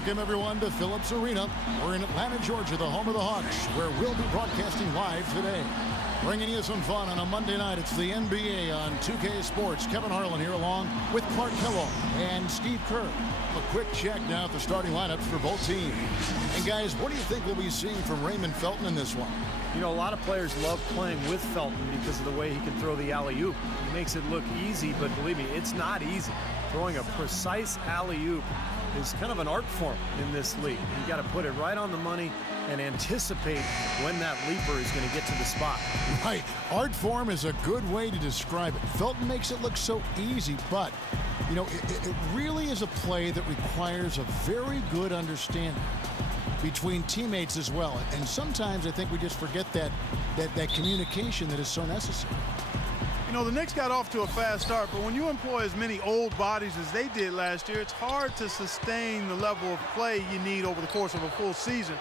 Welcome, everyone, to Phillips Arena. We're in Atlanta, Georgia, the home of the Hawks, where we'll be broadcasting live today. Bringing you some fun on a Monday night. It's the NBA on 2K Sports. Kevin Harlan here along with Clark Kellogg and Steve Kerr. A quick check now at the starting lineups for both teams. And, guys, what do you think we'll be seeing from Raymond Felton in this one? You know, a lot of players love playing with Felton because of the way he can throw the alley-oop. He makes it look easy, but believe me, it's not easy. Throwing a precise alley-oop is kind of an art form in this league. You got to put it right on the money and anticipate when that leaper is going to get to the spot. Right. Art form is a good way to describe it. Felton makes it look so easy, but, you know, it really is a play that requires a very good understanding between teammates as well. And sometimes I think we just forget that communication that is so necessary. You know, the Knicks got off to a fast start, but when you employ as many old bodies as they did last year, it's hard to sustain the level of play you need over the course of a full season.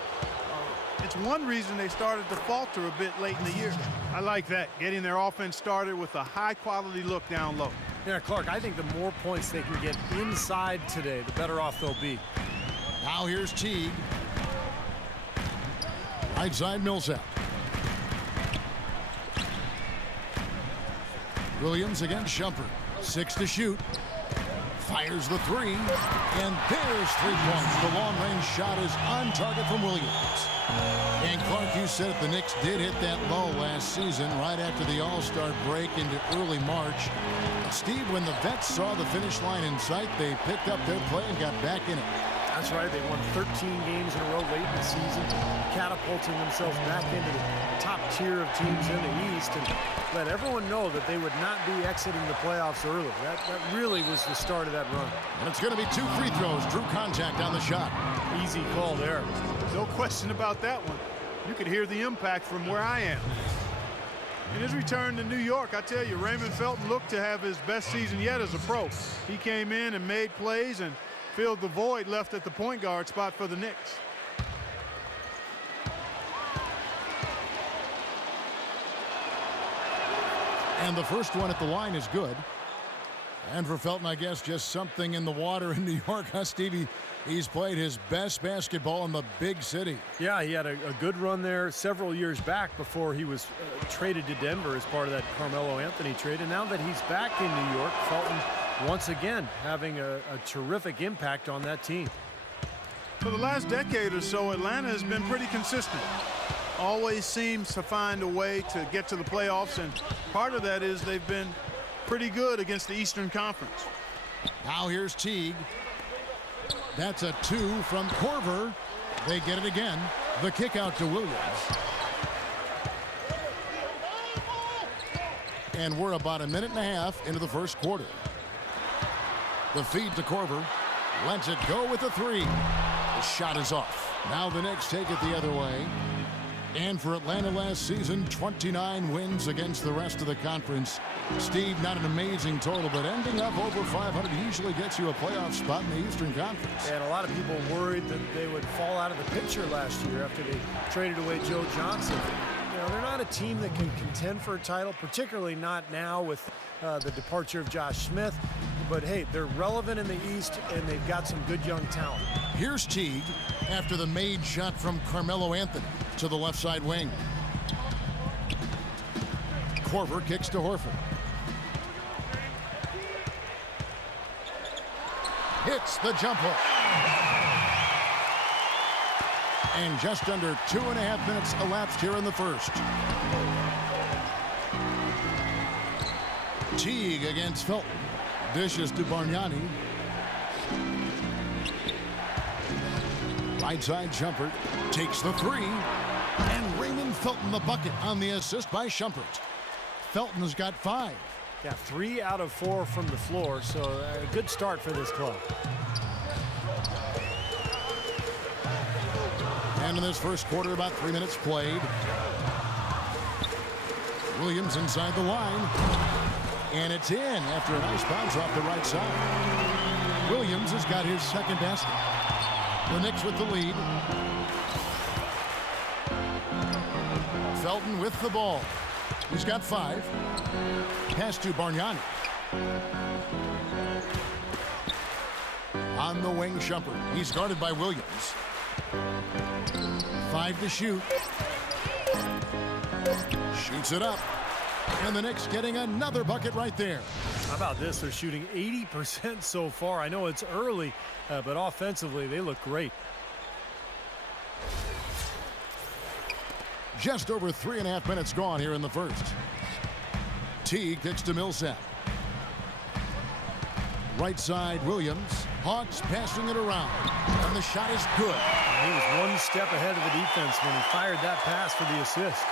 It's one reason they started to falter a bit late in the year. I like that, getting their offense started with a high-quality look down low. Yeah, Clark, I think the more points they can get inside today, the better off they'll be. Now here's Teague. Right side, Millsap. Williams against Shumpert. 6 to shoot. Fires the three. And there's 3 points. The long-range shot is on target from Williams. And Clark, you said it, the Knicks did hit that low last season right after the All-Star break into early March. Steve, when the vets saw the finish line in sight, they picked up their play and got back in it. That's right. They won 13 games in a row late in the season, catapulting themselves back into the top tier of teams in the East, and let everyone know that they would not be exiting the playoffs early. That really was the start of that run. And it's going to be 2 free throws. Drew contact on the shot. Easy call there. No question about that one. You could hear the impact from where I am. In his return to New York, I tell you, Raymond Felton looked to have his best season yet as a pro. He came in and made plays and filled the void left at the point guard spot for the Knicks. And the first one at the line is good. And for Felton, I guess, just something in the water in New York, huh, Stevie? He's played his best basketball in the big city. Yeah, he had a good run there several years back before he was traded to Denver as part of that Carmelo Anthony trade. And now that he's back in New York, Felton once again having a terrific impact on that team. For the last decade or so, Atlanta has been pretty consistent. Always seems to find a way to get to the playoffs, and part of that is they've been pretty good against the Eastern Conference. Now here's Teague. That's a 2 from Korver. They get it again. The kick out to Williams. And we're about a minute and a half into the first quarter. The feed to Korver. Lets it go with the 3. The shot is off. Now the Knicks take it the other way. And for Atlanta last season, 29 wins against the rest of the conference. Steve, not an amazing total, but ending up over 500 usually gets you a playoff spot in the Eastern Conference. And a lot of people worried that they would fall out of the picture last year after they traded away Joe Johnson. You know, they're not a team that can contend for a title, particularly not now with the departure of Josh Smith. But, hey, they're relevant in the East, and they've got some good young talent. Here's Teague after the made shot from Carmelo Anthony to the left side wing. Korver kicks to Horford. Hits the jump hook. And just under 2.5 minutes elapsed here in the first. Teague against Felton. Dishes to Bargnani. Right side, Shumpert takes the 3. And Raymond Felton the bucket on the assist by Shumpert. Felton has got 5. Yeah, 3 out of 4 from the floor, so a good start for this club. And in this first quarter, about 3 minutes played. Williams inside the line. And it's in after a nice bounce off the right side. Williams has got his second basket. The Knicks with the lead. Felton with the ball. He's got 5. Pass to Bargnani. On the wing, Shumpert. He's guarded by Williams. 5 to shoot. Shoots it up. And the Knicks getting another bucket right there. How about this? They're shooting 80% so far. I know it's early, but offensively, they look great. Just over 3.5 minutes gone here in the first. Teague kicks to Millsap. Right side, Williams. Hawks passing it around. And the shot is good. He was one step ahead of the defense when he fired that pass for the assist.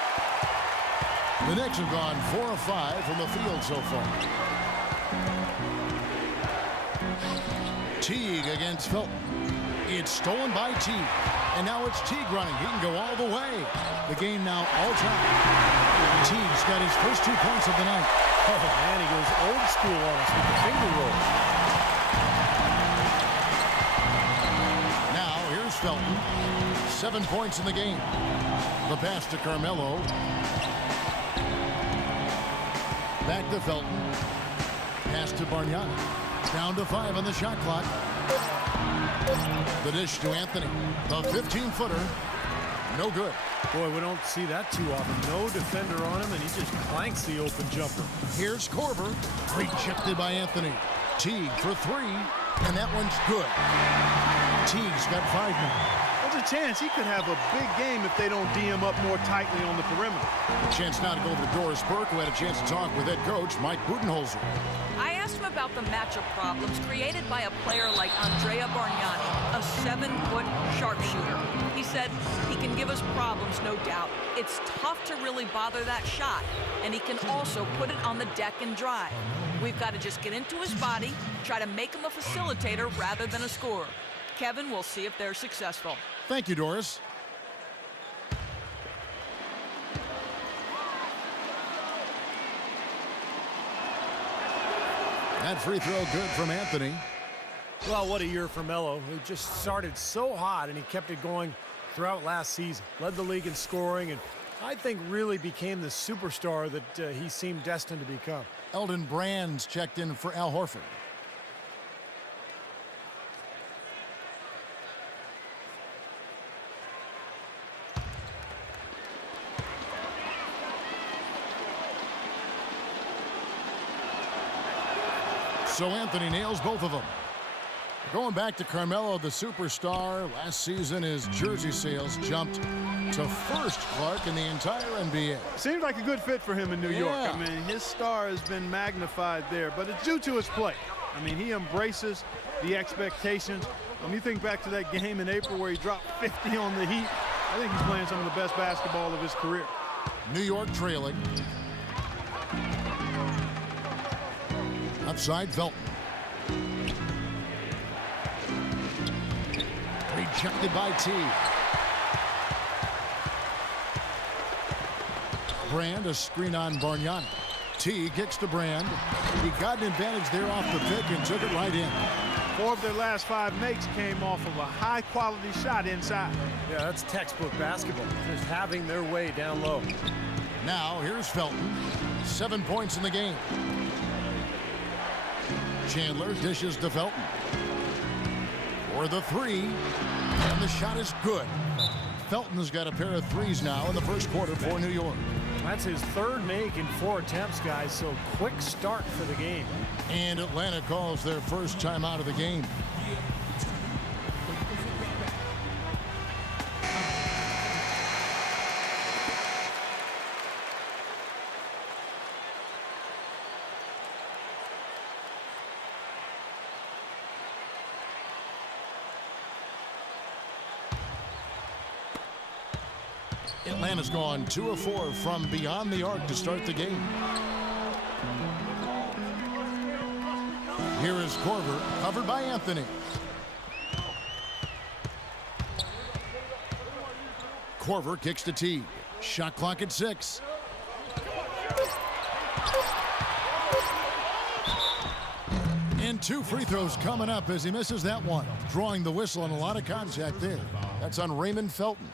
The Knicks have gone 4 of 5 from the field so far. Teague against Felton. It's stolen by Teague. And now it's Teague running. He can go all the way. The game now all time. Teague's got his first 2 points of the night. Oh, man, he goes old school on us with the finger roll. Now, here's Felton. 7 points in the game. The pass to Carmelo. Back to Felton. Pass to Bargnani. Down to 5 on the shot clock. The dish to Anthony. The 15-footer. No good. Boy, we don't see that too often. No defender on him, and he just clanks the open jumper. Here's Korver. Rejected by Anthony. Teague for 3, and that one's good. Teague's got 5 now. There's a chance he could have a big game if they don't D him up more tightly on the perimeter. Chance now to go over to Doris Burke, who had a chance to talk with head coach Mike Budenholzer. I asked him about the matchup problems created by a player like Andrea Bargnani, a 7-foot sharpshooter. He said he can give us problems, no doubt. It's tough to really bother that shot, and he can also put it on the deck and drive. We've got to just get into his body, try to make him a facilitator rather than a scorer. Kevin, we'll see if they're successful. Thank you, Doris. That free throw good from Anthony. Well, what a year for Melo, who just started so hot, and he kept it going throughout last season. Led the league in scoring, and I think really became the superstar that he seemed destined to become. Eldon Brand's checked in for Al Horford. So Anthony nails both of them. Going back to Carmelo, the superstar, last season his jersey sales jumped to first, Clark, in the entire NBA. Seems like a good fit for him in New York. I mean, his star has been magnified there, but it's due to his play. I mean, he embraces the expectations. When you think back to that game in April where he dropped 50 on the Heat, I think he's playing some of the best basketball of his career. New York trailing. Outside Felton. Rejected by T. Brand, a screen on Bargnani. T kicks to Brand. He got an advantage there off the pick and took it right in. 4 of their last 5 makes came off of a high-quality shot inside. Yeah, that's textbook basketball, just having their way down low. Now, here's Felton. 7 points in the game. Chandler dishes to Felton. For the 3, and the shot is good. Felton's got a pair of 3s now in the first quarter for New York. That's his 3rd make in 4 attempts, guys, so quick start for the game. And Atlanta calls their first time out of the game. Atlanta's gone 2 of 4 from beyond the arc to start the game. Here is Korver, covered by Anthony. Korver kicks to Teague. Shot clock at 6. And 2 free throws coming up as he misses that one. Drawing the whistle and a lot of contact there. That's on Raymond Felton.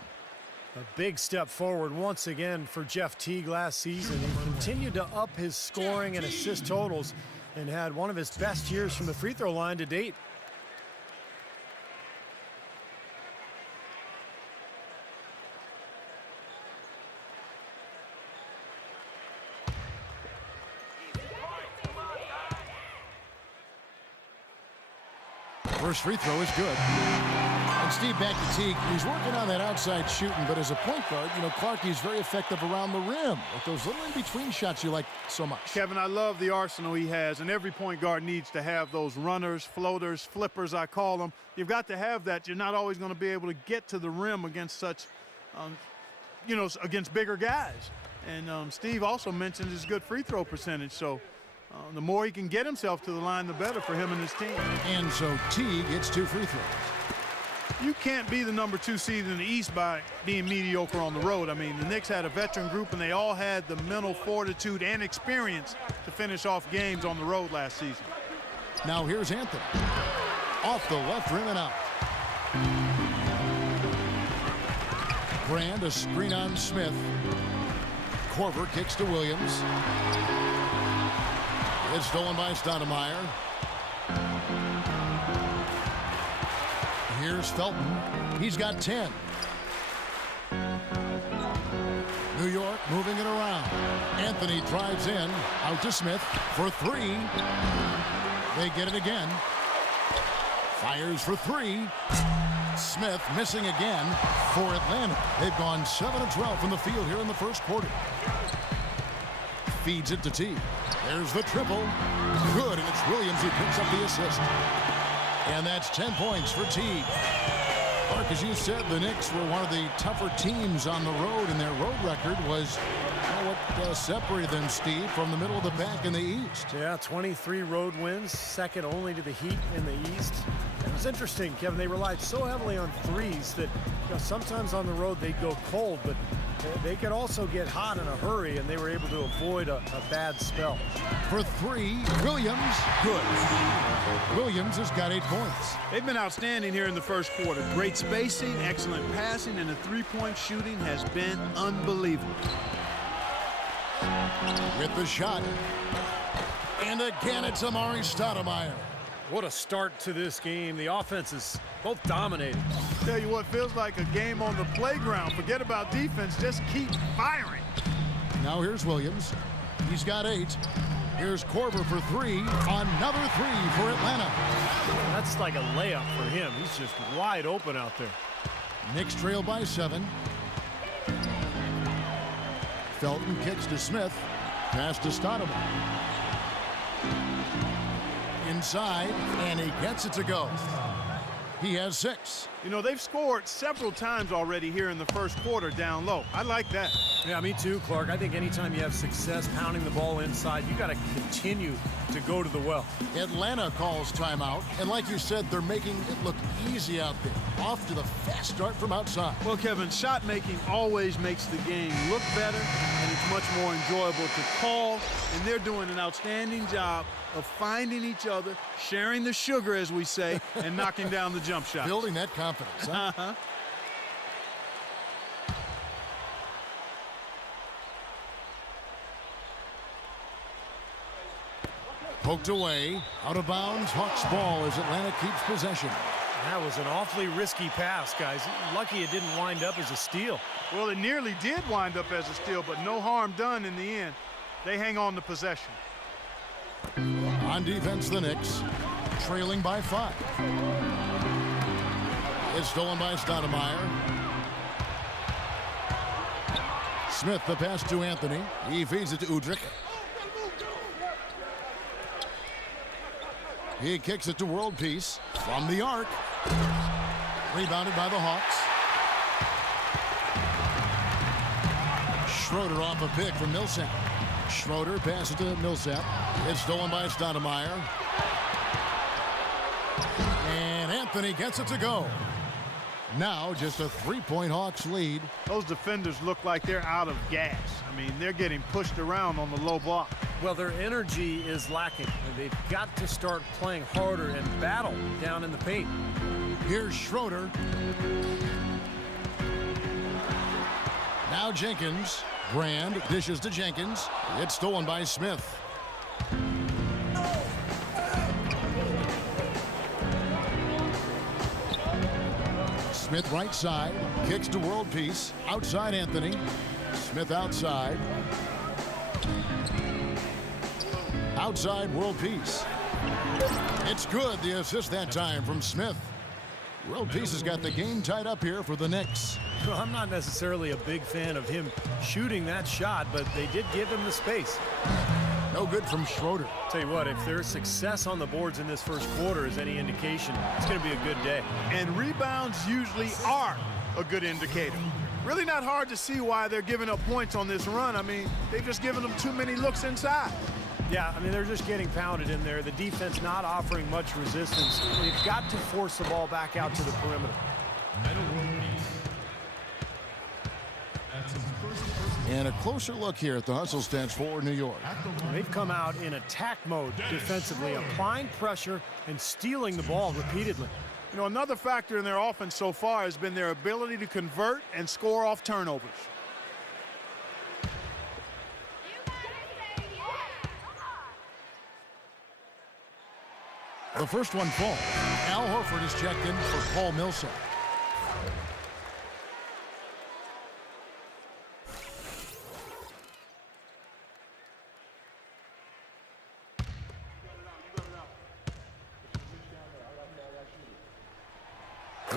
A big step forward once again for Jeff Teague last season. He continued to up his scoring and assist totals and had one of his best years from the free throw line to date. First free throw is good. And Steve, back to Teague. He's working on that outside shooting, but as a point guard, Clark, he's very effective around the rim with those little in-between shots you like so much. Kevin, I love the arsenal he has, and every point guard needs to have those runners, floaters, flippers, I call them. You've got to have that. You're not always going to be able to get to the rim against such, against bigger guys. And Steve also mentioned his good free throw percentage, so the more he can get himself to the line, the better for him and his team. And so Teague gets 2 free throws. You can't be the number 2 seed in the East by being mediocre on the road. I mean, the Knicks had a veteran group, and they all had the mental fortitude and experience to finish off games on the road last season. Now here's Anthony. Off the left rim and out. Brand, a screen on Smith. Korver kicks to Williams. It's stolen by Stoudemire. Here's Felton. He's got 10. New York moving it around. Anthony drives in. Out to Smith for 3. They get it again. Fires for 3. Smith missing again for Atlanta. They've gone 7 of 12 from the field here in the first quarter. Feeds it to T. There's the triple. Good, and it's Williams who picks up the assist. And that's 10 points for T. Clark, as you said, the Knicks were one of the tougher teams on the road, and their road record was what separated them, Steve, from the middle of the pack in the East. Yeah, 23 road wins, second only to the Heat in the East. It was interesting, Kevin. They relied so heavily on threes that sometimes on the road they'd go cold, but they could also get hot in a hurry, and they were able to avoid a bad spell. For 3, Williams, good. Williams has got 8 points. They've been outstanding here in the first quarter. Great spacing, excellent passing, and the three-point shooting has been unbelievable. With the shot. And again, it's Amari Stoudemire. What a start to this game. The offense is both dominating. Tell you what, feels like a game on the playground. Forget about defense, just keep firing. Now here's Williams. He's got 8. Here's Korver for 3. Another 3 for Atlanta. That's like a layup for him. He's just wide open out there. Knicks trail by 7. Felton kicks to Smith. Pass to Stoudemire. Inside, and he gets it to go. He has 6. They've scored several times already here in the first quarter down low. I like that. Yeah, me too, Clark. I think anytime you have success pounding the ball inside, you got to continue to go to the well. Atlanta calls timeout, and like you said, they're making it look easy out there. Off to the fast start from outside. Well, Kevin, shot making always makes the game look better, and it's much more enjoyable to call, and they're doing an outstanding job of finding each other, sharing the sugar, as we say, and knocking down the jump shot. Building that confidence, huh? Poked away, out of bounds, Hawks ball as Atlanta keeps possession. That was an awfully risky pass, guys. Lucky it didn't wind up as a steal. Well, it nearly did wind up as a steal, but no harm done in the end. They hang on to possession. On defense, the Knicks, trailing by 5. It's stolen by Stoudemire. Smith, the pass to Anthony. He feeds it to Udrich. He kicks it to World Peace from the arc. Rebounded by the Hawks. Schroeder off a pick from Millsap. Schroeder passes to Millsap. It's stolen by Stoudemire. And Anthony gets it to go. Now just a 3-point Hawks lead. Those defenders look like they're out of gas. I mean, they're getting pushed around on the low block. Well, their energy is lacking, and they've got to start playing harder and battle down in the paint. Here's Schroeder. Now Jenkins. Brand dishes to Jenkins. It's stolen by Smith. Smith right side. Kicks to World Peace. Outside Anthony. Smith outside. Outside World Peace. It's good, the assist that time from Smith. World Peace has got the game tied up here for the Knicks. Well, I'm not necessarily a big fan of him shooting that shot, but they did give him the space. No good from Schroeder. Tell you what, if their success on the boards in this first quarter is any indication, it's going to be a good day. And rebounds usually are a good indicator. Really not hard to see why they're giving up points on this run. I mean, they've just given them too many looks inside. Yeah, I mean, they're just getting pounded in there. The defense not offering much resistance. They've got to force the ball back out to the perimeter. And a closer look here at the hustle stats for New York. They've come out in attack mode defensively, applying pressure and stealing the ball repeatedly. You know, another factor in their offense so far has been their ability to convert and score off turnovers. The first one falls. Al Horford is checked in for Paul Millsap.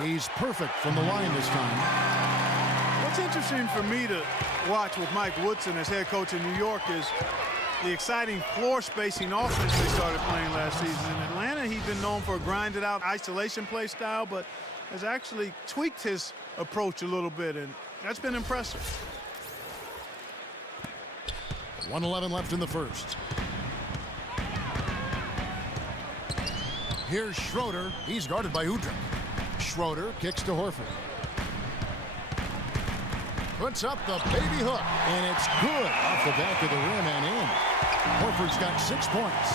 He's perfect from the line this time. What's interesting for me to watch with Mike Woodson as head coach in New York is the exciting floor spacing offense they started playing last season. In Atlanta, he'd been known for a grinded out isolation play style, but has actually tweaked his approach a little bit, and that's been impressive. 1:11 left in the first. Here's Schroeder. He's guarded by Udrih. Schroeder kicks to Horford. Puts up the baby hook, and it's good off the back of the rim and in. Horford's got 6 points.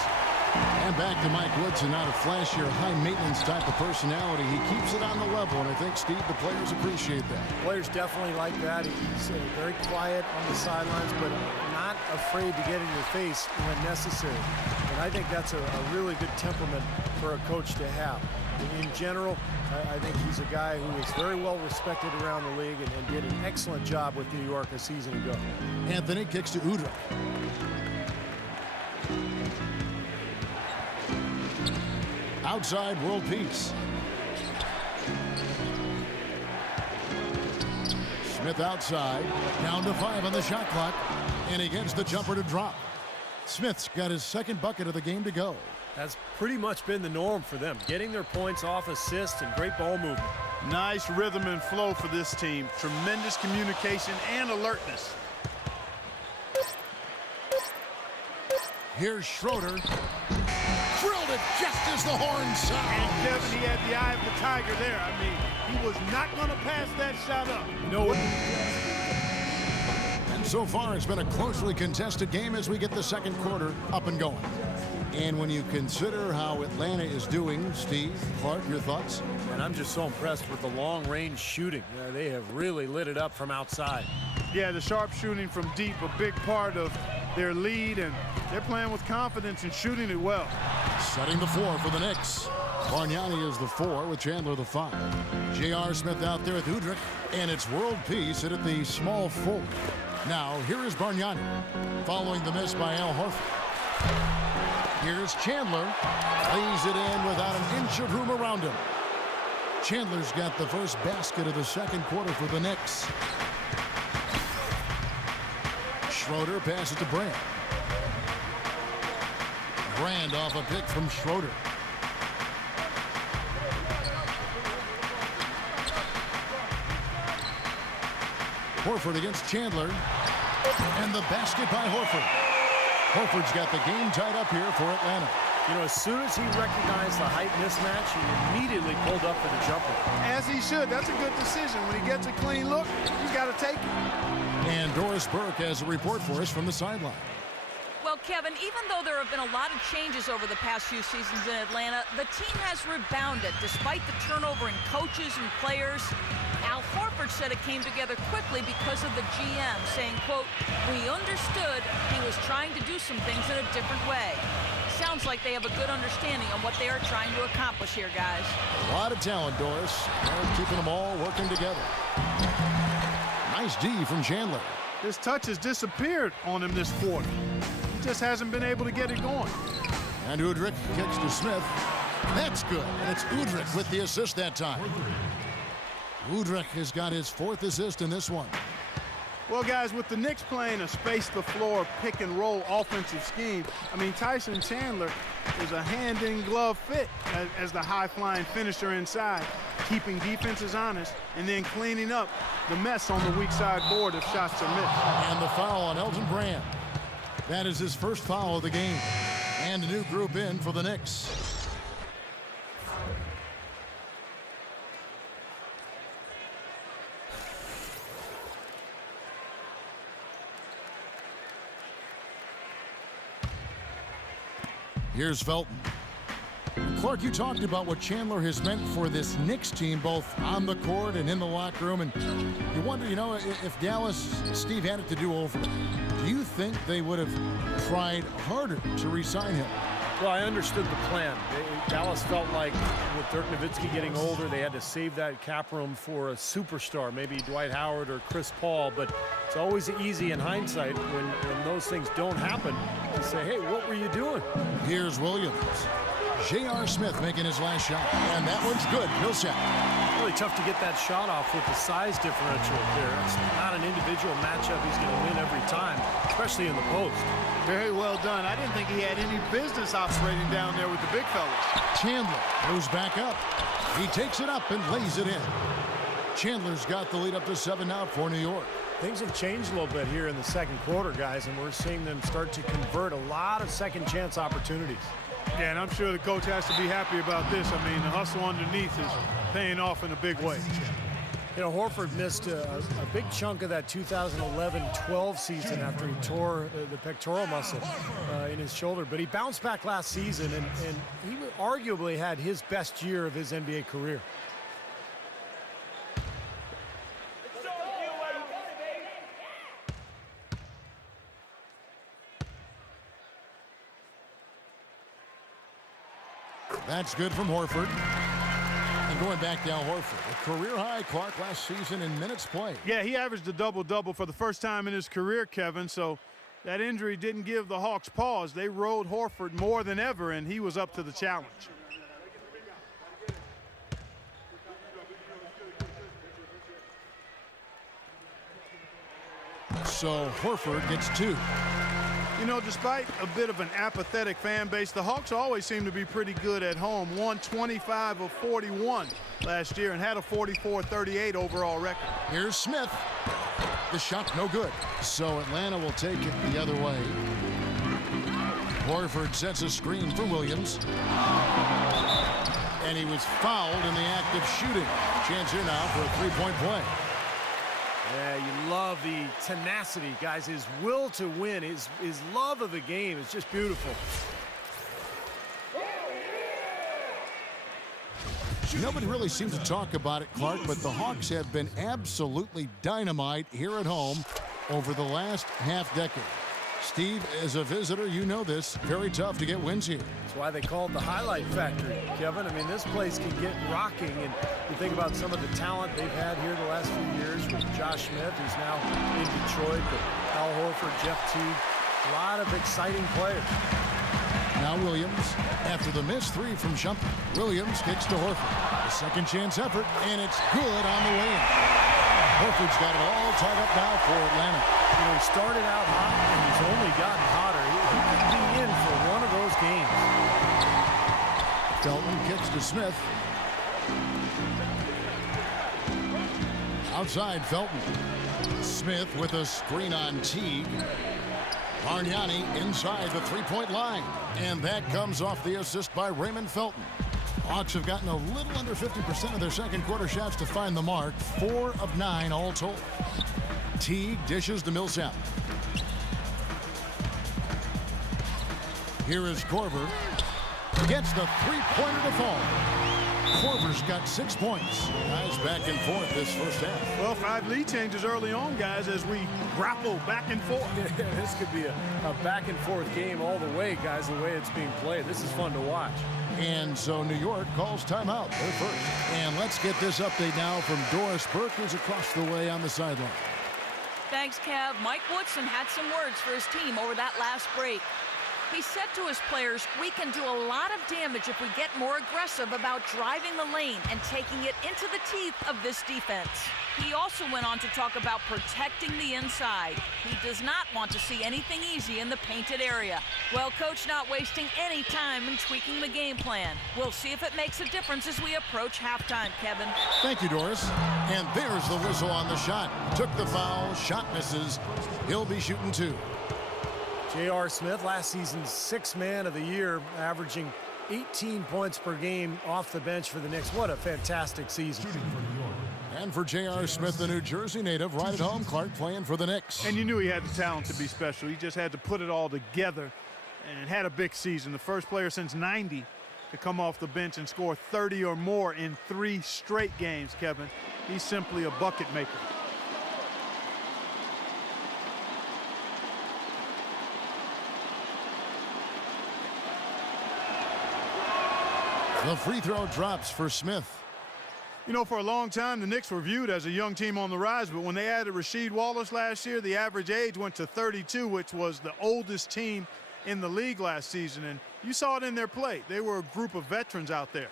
And back to Mike Woodson, not a flashier, high-maintenance type of personality. He keeps it on the level, and I think, Steve, the players appreciate that. Players definitely like that. He's very quiet on the sidelines, but not afraid to get in your face when necessary. And I think that's a really good temperament for a coach to have. In general, I think he's a guy who is very well respected around the league and did an excellent job with New York a season ago. Anthony kicks to Udrih. Outside, World Peace. Smith outside, down to 5 on the shot clock, and he gets the jumper to drop. Smith's got his second bucket of the game to go. That's pretty much been the norm for them, getting their points off assists and great ball movement. Nice rhythm and flow for this team. Tremendous communication and alertness. Here's Schroeder. Drilled it just as the horn sounds. And Kevin, he had the eye of the tiger there. I mean, he was not going to pass that shot up. No. And so far, it's been a closely contested game as we get the second quarter up and going. And when you consider how Atlanta is doing, Steve, Clark, your thoughts? And I'm just so impressed with the long-range shooting. They have really lit it up from outside. Yeah, the sharp shooting from deep, a big part of their lead, and they're playing with confidence and shooting it well. Setting the floor for the Knicks. Bargnani is the 4 with Chandler the 5. J.R. Smith out there with Udrih, and it's World Peace at the small 4. Now, here is Bargnani, following the miss by Al Horford. Here's Chandler. Lays it in without an inch of room around him. Chandler's got the first basket of the second quarter for the Knicks. Schroeder passes to Brand. Brand off a pick from Schroeder. Horford against Chandler. And the basket by Horford. Horford's got the game tied up here for Atlanta. You know, as soon as he recognized the height mismatch, he immediately pulled up for the jumper. As he should. That's a good decision. When he gets a clean look, he's got to take it. And Doris Burke has a report for us from the sideline. Well, Kevin, even though there have been a lot of changes over the past few seasons in Atlanta, the team has rebounded despite the turnover in coaches and players. Al Horford said it came together quickly because of the GM, saying, quote, "We understood he was trying to do some things in a different way." Sounds like they have a good understanding of what they are trying to accomplish here, guys. A lot of talent, Doris. They're keeping them all working together. Nice D from Chandler. His touch has disappeared on him this quarter. He just hasn't been able to get it going. And Udrich kicks to Smith. That's good. And it's Udrich with the assist that time. Udrich has got his 4th assist in this one. Well, guys, with the Knicks playing a space-the-floor pick-and-roll offensive scheme, I mean, Tyson Chandler is a hand-in-glove fit as the high-flying finisher inside, keeping defenses honest and then cleaning up the mess on the weak side board if shots are missed. And the foul on Elton Brand. That is his first foul of the game. And a new group in for the Knicks. Here's Felton. Clark, you talked about what Chandler has meant for this Knicks team, both on the court and in the locker room. And you wonder, you know, if Dallas, Steve had it to do over, do you think they would have tried harder to re-sign him? Well, I understood the plan. Dallas felt like with Dirk Nowitzki getting older, they had to save that cap room for a superstar, maybe Dwight Howard or Chris Paul. But it's always easy in hindsight when those things don't happen to say, hey, what were you doing? Here's Williams. J.R. Smith making his last shot. And that one's good. Millsap. Really tough to get that shot off with the size differential there. It's not an individual matchup he's going to win every time, especially in the post. Very well done. I didn't think he had any business operating down there with the big fellas. Chandler moves back up. He takes it up and lays it in. Chandler's got the lead up to 7 now for New York. Things have changed a little bit here in the second quarter, guys, and we're seeing them start to convert a lot of second chance opportunities. Yeah, and I'm sure the coach has to be happy about this. I mean, the hustle underneath is paying off in a big way. You know, Horford missed a big chunk of that 2011-12 season after he tore the pectoral muscle in his shoulder. But he bounced back last season, and he arguably had his best year of his NBA career. That's good from Horford. And going back down, Horford, a career high, Clark, last season in minutes played. Yeah, he averaged a double-double for the first time in his career, Kevin, so that injury didn't give the Hawks pause. They rode Horford more than ever, and he was up to the challenge. So Horford gets 2. You know, despite a bit of an apathetic fan base, the Hawks always seem to be pretty good at home. Won 25 of 41 last year and had a 44-38 overall record. Here's Smith. The shot no good. So Atlanta will take it the other way. Horford sets a screen for Williams. And he was fouled in the act of shooting. Chance here now for a three-point play. Yeah, you love the tenacity, guys. His will to win, his love of the game is just beautiful. Nobody really seems to talk about it, Clark, but the Hawks have been absolutely dynamite here at home over the last half-decade. Steve, as a visitor, you know this. Very tough to get wins here. That's why they call it the highlight factory, Kevin. I mean, this place can get rocking, and you think about some of the talent they've had here the last few years with Josh Smith, who's now in Detroit, but Al Horford, Jeff Teague, a lot of exciting players. Now Williams, after the missed 3 from Shumpert. Williams kicks to Horford. A second chance effort, and it's good on the way in. Horford's got it all tied up now for Atlanta. You know, he started out hot, and he's only gotten hotter. He could be in for one of those games. Felton kicks to Smith. Outside Felton. Smith with a screen on Teague. Bargnani inside the three-point line. And that comes off the assist by Raymond Felton. Hawks have gotten a little under 50% of their second quarter shots to find the mark. 4 of 9 all told. Teague dishes to Millsap. Here is Korver. Gets the three-pointer to fall. Korver's got 6 points. Guys back and forth this first half. Well, 5 lead changes early on, guys, as we grapple back and forth. This could be a back-and-forth game all the way, guys, the way it's being played. This is fun to watch. And so New York calls timeout. They're first. And let's get this update now from Doris Burke, who's across the way on the sideline. Thanks, Kev. Mike Woodson had some words for his team over that last break. He said to his players, "We can do a lot of damage if we get more aggressive about driving the lane and taking it into the teeth of this defense." He also went on to talk about protecting the inside. He does not want to see anything easy in the painted area. Well, Coach not wasting any time in tweaking the game plan. We'll see if it makes a difference as we approach halftime, Kevin. Thank you, Doris. And there's the whistle on the shot. Took the foul, shot misses. He'll be shooting 2. J.R. Smith, last season's 6th man of the year, averaging 18 points per game off the bench for the Knicks. What a fantastic season. And for J.R. Smith, the New Jersey native, right at home, Clark playing for the Knicks. And you knew he had the talent to be special. He just had to put it all together and had a big season. The first player since '90 to come off the bench and score 30 or more in 3 straight games, Kevin. He's simply a bucket maker. The free throw drops for Smith. You know, for a long time, the Knicks were viewed as a young team on the rise, but when they added Rasheed Wallace last year, the average age went to 32, which was the oldest team in the league last season, and you saw it in their play. They were a group of veterans out there.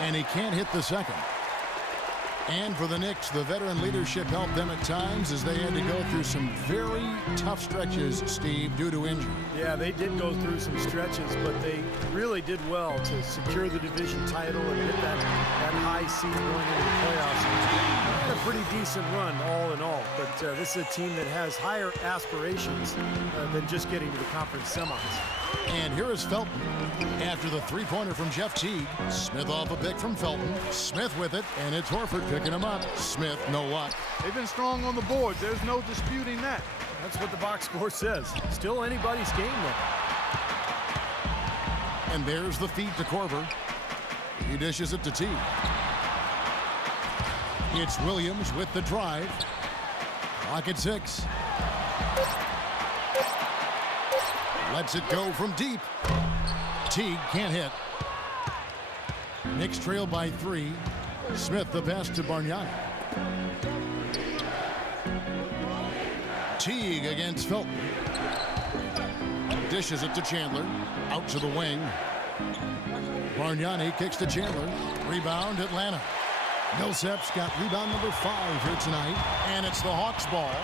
And he can't hit the second. And for the Knicks, the veteran leadership helped them at times as they had to go through some very tough stretches, Steve, due to injury. Yeah, they did go through some stretches, but they really did well to secure the division title and hit that high seed going into the playoffs. Had a pretty decent run all in all, but this is a team that has higher aspirations than just getting to the conference semis. And here is Felton. After the three-pointer from Jeff Teague, Smith off a pick from Felton. Smith with it, and it's Horford picking him up. Smith, no luck. They've been strong on the boards. There's no disputing that. That's what the box score says. Still anybody's game, though. And there's the feed to Korver. He dishes it to Teague. It's Williams with the drive. Clock at 6. Lets it go from deep. Teague can't hit. Knicks trail by 3. Smith the pass to Bargnani. Teague against Felton. Dishes it to Chandler. Out to the wing. Bargnani kicks to Chandler. Rebound Atlanta. Millsap's got rebound number 5 here tonight. And it's the Hawks ball.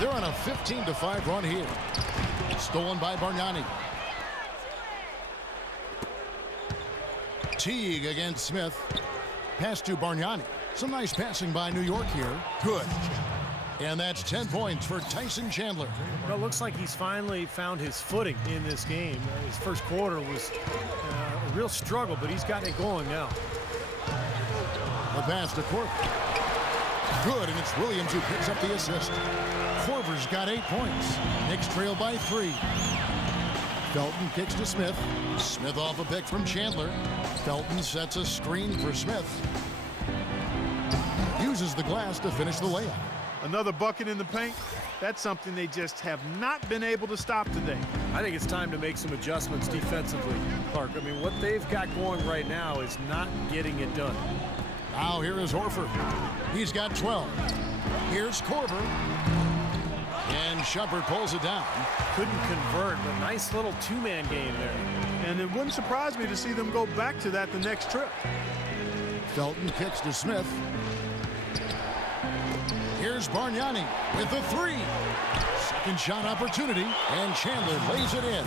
They're on a 15-5 run here. Stolen by Bargnani. Teague against Smith. Pass to Bargnani. Some nice passing by New York here. Good. And that's 10 points for Tyson Chandler. Well, it looks like he's finally found his footing in this game. His first quarter was a real struggle, but he's got it going now. The pass to Korver. Good, and it's Williams who picks up the assist. Korver's got 8 points. Knicks trail by 3. Felton kicks to Smith. Smith off a pick from Chandler. Felton sets a screen for Smith. Uses the glass to finish the layup. Another bucket in the paint. That's something they just have not been able to stop today. I think it's time to make some adjustments defensively, Clark. I mean, what they've got going right now is not getting it done. Now here is Horford. He's got 12. Here's Korver. And Shumpert pulls it down. Couldn't convert, but nice little two-man game there. And it wouldn't surprise me to see them go back to that the next trip. Felton kicks to Smith. Here's Bargnani with the 3. Second shot opportunity, and Chandler lays it in.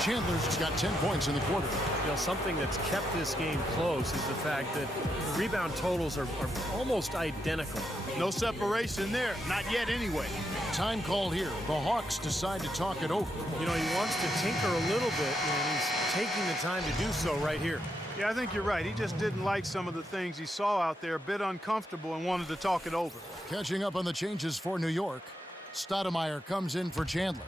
Chandler's got 10 points in the quarter. You know, something that's kept this game close is the fact that the rebound totals are almost identical. No separation there, not yet anyway. Time called here. The Hawks decide to talk it over. You know, he wants to tinker a little bit, and he's taking the time to do so right here. Yeah, I think you're right. He just didn't like some of the things he saw out there, a bit uncomfortable, and wanted to talk it over. Catching up on the changes for New York, Stoudemire comes in for Chandler,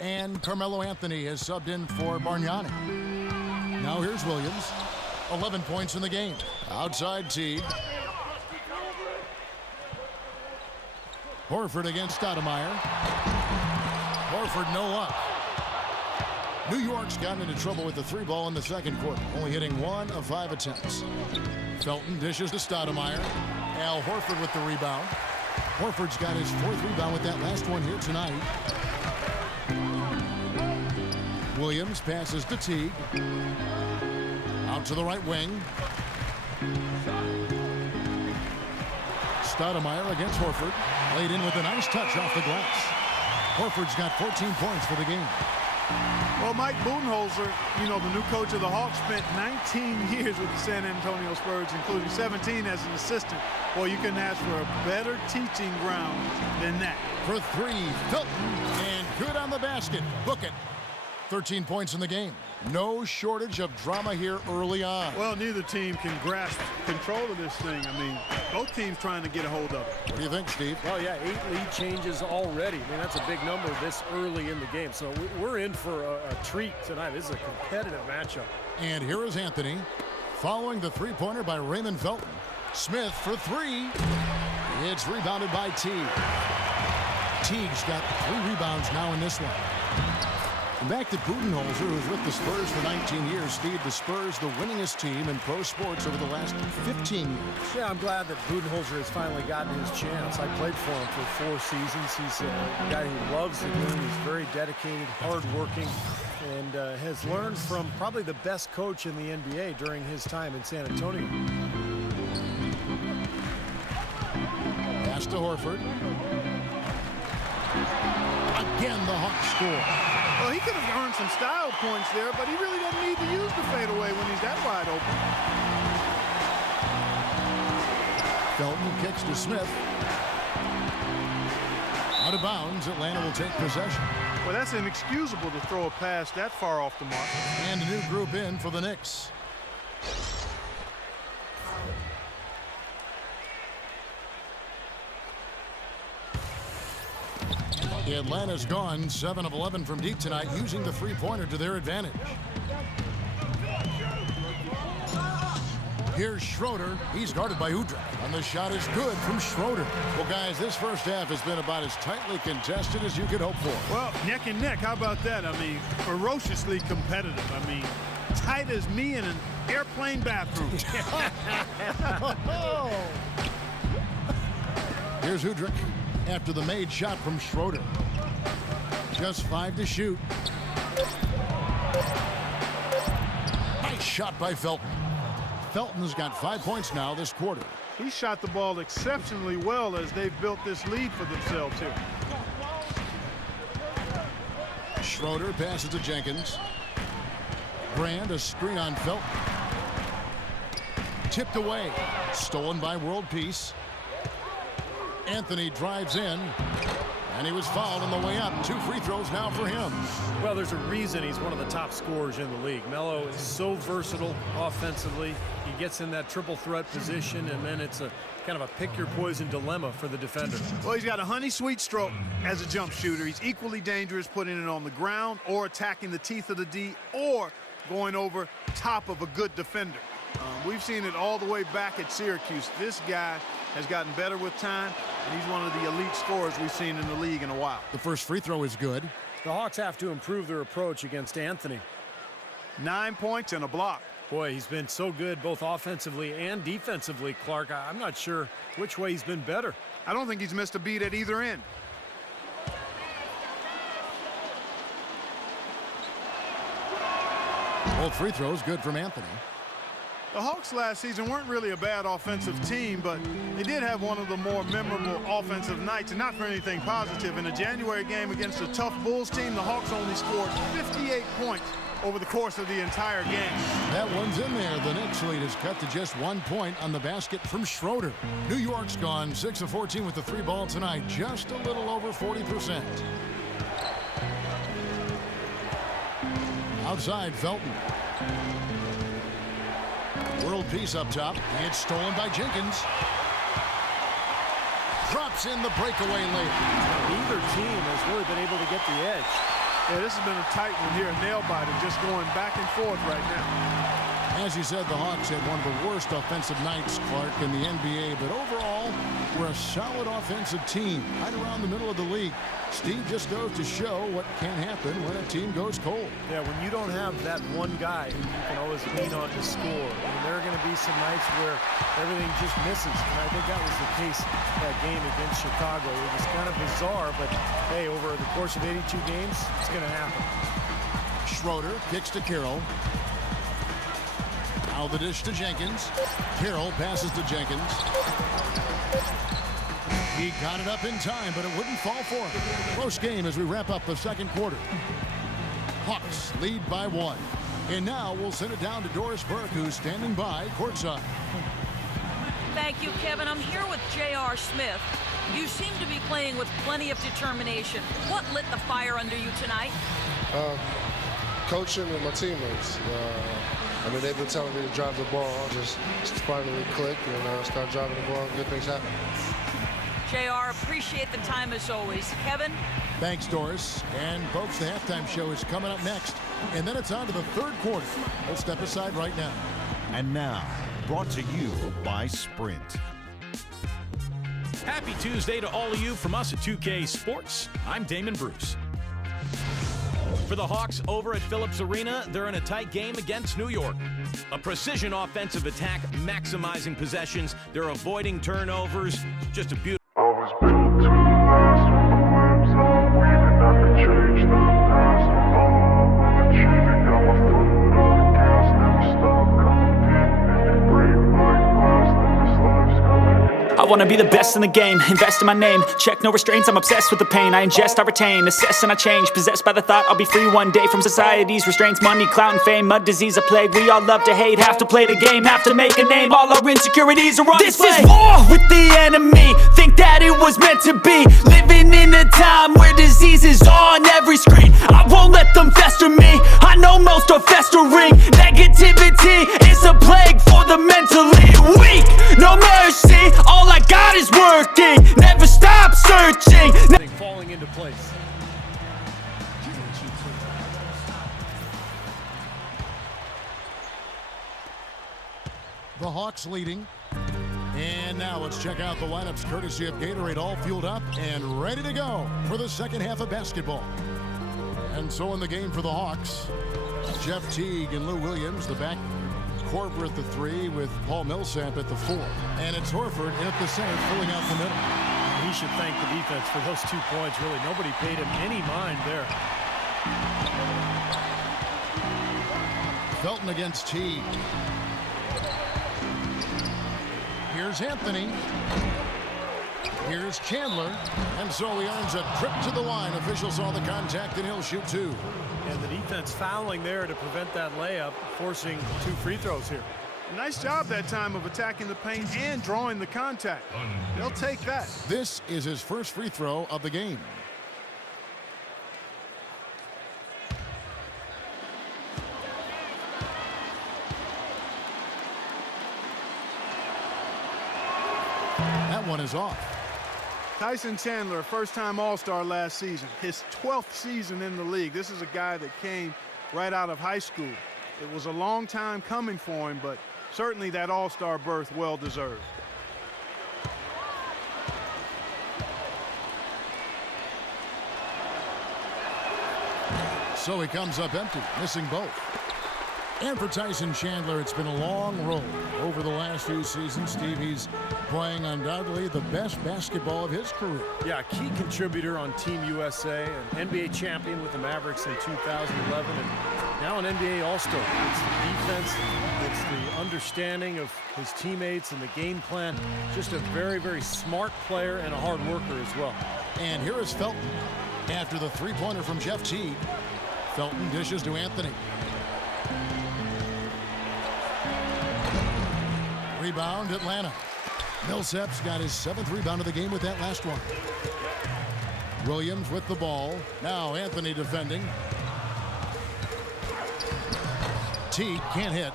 and Carmelo Anthony has subbed in for Bargnani. Now here's Williams, 11 points in the game. Outside Teague. Horford against Stoudemire. Horford no luck. New York's gotten into trouble with the three ball in the second quarter, only hitting 1 of 5 attempts. Felton dishes to Stoudemire. Al Horford with the rebound. Horford's got his 4th rebound with that last one here tonight. Williams passes to Teague. Out to the right wing. Stoudemire against Horford. Laid in with a nice touch off the glass. Horford's got 14 points for the game. Well, Mike Budenholzer, you know, the new coach of the Hawks, spent 19 years with the San Antonio Spurs, including 17 as an assistant. Well, you couldn't ask for a better teaching ground than that. For 3, Felton, and good on the basket. Book it. 13 points in the game. No shortage of drama here early on. Well, neither team can grasp control of this thing. I mean, both teams trying to get a hold of it. What do you think, Steve? Well, yeah, 8 lead changes already. I mean, that's a big number this early in the game. So we're in for a treat tonight. This is a competitive matchup. And here is Anthony following the three-pointer by Raymond Felton. Smith for 3. It's rebounded by Teague. Teague's got 3 rebounds now in this one. And back to Budenholzer, who's with the Spurs for 19 years. Steve, the Spurs, the winningest team in pro sports over the last 15 years. Yeah, I'm glad that Budenholzer has finally gotten his chance. I played for him for 4 seasons. He's a guy who loves the game. He's very dedicated, hardworking, and has learned from probably the best coach in the NBA during his time in San Antonio. Pass to Horford. Again, the Hawks score. Well, he could have earned some style points there, but he really doesn't need to use the fadeaway when he's that wide open. Felton kicks to Smith. Out of bounds, Atlanta will take possession. Well, that's inexcusable to throw a pass that far off the mark. And a new group in for the Knicks. Atlanta's gone 7 of 11 from deep tonight, using the three-pointer to their advantage. Here's Schroeder. He's guarded by Udrih. And the shot is good from Schroeder. Well, guys, this first half has been about as tightly contested as you could hope for. Well, neck and neck. How about that? I mean, ferociously competitive. I mean, tight as me in an airplane bathroom. Here's Udrih after the made shot from Schroeder. Just 5 to shoot. Nice shot by Felton. Felton's got 5 points now this quarter. He shot the ball exceptionally well as they've built this lead for themselves here. Schroeder passes to Jenkins. Brand, a screen on Felton. Tipped away. Stolen by World Peace. Anthony drives in, and he was fouled on the way up. 2 free throws now for him. Well, there's a reason he's one of the top scorers in the league. Melo is so versatile offensively. He gets in that triple threat position, and then it's a kind of a pick-your-poison dilemma for the defender. Well, he's got a honey-sweet stroke as a jump shooter. He's equally dangerous putting it on the ground or attacking the teeth of the D or going over top of a good defender. We've seen it all the way back at Syracuse. This guy has gotten better with time, and he's one of the elite scorers we've seen in the league in a while. The first free throw is good. The Hawks have to improve their approach against Anthony. 9 points and a block. Boy, he's been so good both offensively and defensively, Clark. I'm not sure which way he's been better. I don't think he's missed a beat at either end. Both free throws good from Anthony. The Hawks last season weren't really a bad offensive team, but they did have one of the more memorable offensive nights, and not for anything positive. In a January game against a tough Bulls team, the Hawks only scored 58 points over the course of the entire game. That one's in there. The Knicks lead is cut to just 1 point on the basket from Schroeder. New York's gone 6 of 14 with the 3 ball tonight, just a little over 40%. Outside, Felton. World Peace up top. It's stolen by Jenkins. Drops in the breakaway layup. Neither team has really been able to get the edge. Yeah, this has been a tight one here, a nail biter, just going back and forth right now. As you said, the Hawks had one of the worst offensive nights, Clark, in the NBA, but overall, we're a solid offensive team right around the middle of the league. Steve just goes to show what can happen when a team goes cold. Yeah, when you don't have that one guy who you can always lean on to score, I mean, there are going to be some nights where everything just misses. And I think that was the case that game against Chicago. It was kind of bizarre, but hey, over the course of 82 games, it's going to happen. Schroeder kicks to Carroll. Now the dish to Jenkins. Carroll passes to Jenkins. He got it up in time, but it wouldn't fall for him. Close game as we wrap up the second quarter. Hawks lead by 1. And now we'll send it down to Doris Burke, who's standing by courtside. Thank you, Kevin. I'm here with J.R. Smith. You seem to be playing with plenty of determination. What lit the fire under you tonight? Coaching and my teammates. I mean, they've been telling me to drive the ball. I'll just finally click and start driving the ball and good things happen. JR, appreciate the time as always. Kevin? Thanks, Doris. And folks, the halftime show is coming up next. And then it's on to the third quarter. We'll step aside right now. And now, brought to you by Sprint. Happy Tuesday to all of you from us at 2K Sports. I'm Damon Bruce. For the Hawks over at Phillips Arena, they're in a tight game against New York. A precision offensive attack, maximizing possessions. They're avoiding turnovers. Just a beautiful. Always built to last when the webs are weaving. I could change the past with all I'm achieving. Got my foot on the gas, never stop competing. If you break like glass, then this life's gonna end. I wanna be the best in the game, invest in my name. Check no restraints, I'm obsessed with the pain. I ingest, I retain, assess and I change. Possessed by the thought I'll be free one day from society's restraints. Money, clout and fame, mud, disease, a plague. We all love to hate, have to play the game, have to make a name. All our insecurities are on display. This is war with the enemy, think that it was meant to be. Living in a time where disease is on every screen. I won't let them fester me, I know most are festering. Negativity is a plague for the mentally weak. No mercy, all I got is working, never stop searching. Falling into place. The Hawks leading. And now let's check out the lineups courtesy of Gatorade, all fueled up and ready to go for the second half of basketball. And so in the game for the Hawks, Jeff Teague and Lou Williams, the back. Korver at the 3 with Paul Millsap at the 4. And it's Horford in at the center, filling out the middle. He should thank the defense for those 2 points. Really, nobody paid him any mind there. Felton against Teague. Here's Anthony. Here's Chandler. And so he earns a trip to the line. Officials saw the contact and he'll shoot 2. And the defense fouling there to prevent that layup, forcing 2 free throws here. Nice job that time of attacking the paint and drawing the contact. They'll take that. This is his first free throw of the game. That one is off. Tyson Chandler, first-time All-Star last season, his 12th season in the league. This is a guy that came right out of high school. It was a long time coming for him, but certainly that All-Star berth well-deserved. So he comes up empty, missing both. And for Tyson Chandler, it's been a long road over the last few seasons. Steve, he's playing undoubtedly the best basketball of his career. Yeah, key contributor on Team USA, an NBA champion with the Mavericks in 2011, and now an NBA All-Star. It's the defense, it's the understanding of his teammates and the game plan. Just a very, very smart player and a hard worker as well. And here is Felton after the three-pointer from Jeff Teague. Felton dishes to Anthony. Rebound, Atlanta. Millsap's got his 7th rebound of the game with that last one. Williams with the ball. Now Anthony defending. Teague can't hit.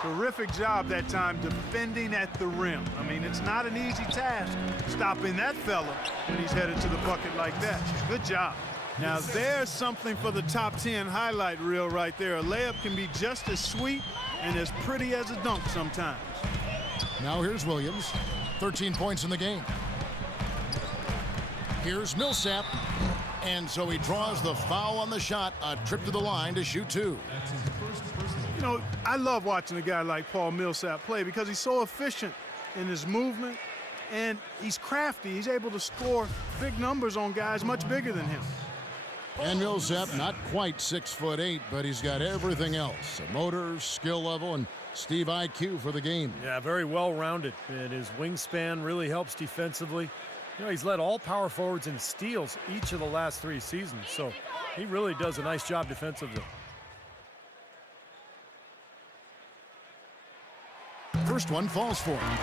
Terrific job that time defending at the rim. I mean, it's not an easy task stopping that fella when he's headed to the bucket like that. Good job. Now there's something for the top 10 highlight reel right there. A layup can be just as sweet and as pretty as a dunk sometimes. Now here's Williams. 13 points in the game. Here's Millsap. And so he draws the foul on the shot. A trip to the line to shoot two. You know, I love watching a guy like Paul Millsap play because he's so efficient in his movement and he's crafty. He's able to score big numbers on guys much bigger than him. And Millsap, not quite 6'8", but he's got everything else. A motor, skill level, and Steve IQ for the game. Yeah, very well-rounded. And his wingspan really helps defensively. You know, he's led all power forwards in steals each of the last 3 seasons, so he really does a nice job defensively. First one falls for him.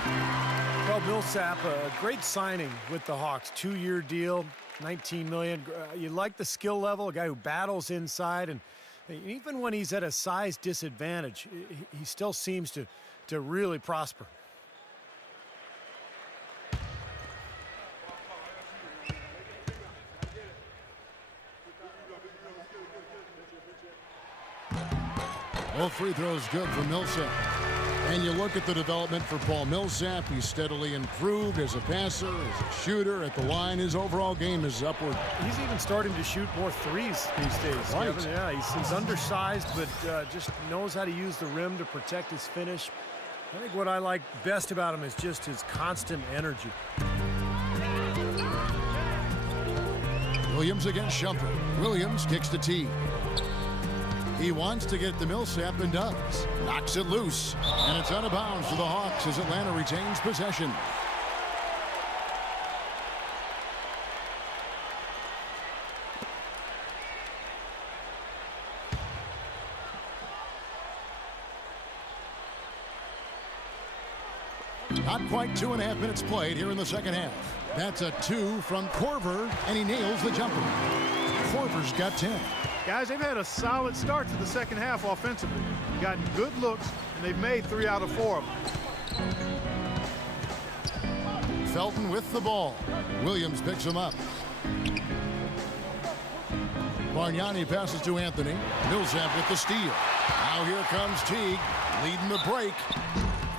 Well, Millsap, a great signing with the Hawks. 2-year deal, $19 million. You like the skill level, a guy who battles inside, and even when he's at a size disadvantage, he still seems to really prosper. Both free throws good for Millsap. And you look at the development for Paul Millsap. He's steadily improved as a passer, as a shooter. At the line, his overall game is upward. He's even starting to shoot more threes these days. Right. Kevin. Yeah, he's undersized, but just knows how to use the rim to protect his finish. I think what I like best about him is just his constant energy. Williams against Shumpert. Williams kicks the tee. He wants to get to Millsap and does. Knocks it loose. And it's out of bounds for the Hawks as Atlanta retains possession. Not quite 2.5 minutes played here in the second half. That's a 2 from Korver, and he nails the jumper. Korver's got 10. Guys, they've had a solid start to the second half offensively. Gotten good looks, and they've made 3 out of 4 of them. Felton with the ball. Williams picks him up. Bargnani passes to Anthony. Millsap with the steal. Now here comes Teague, leading the break.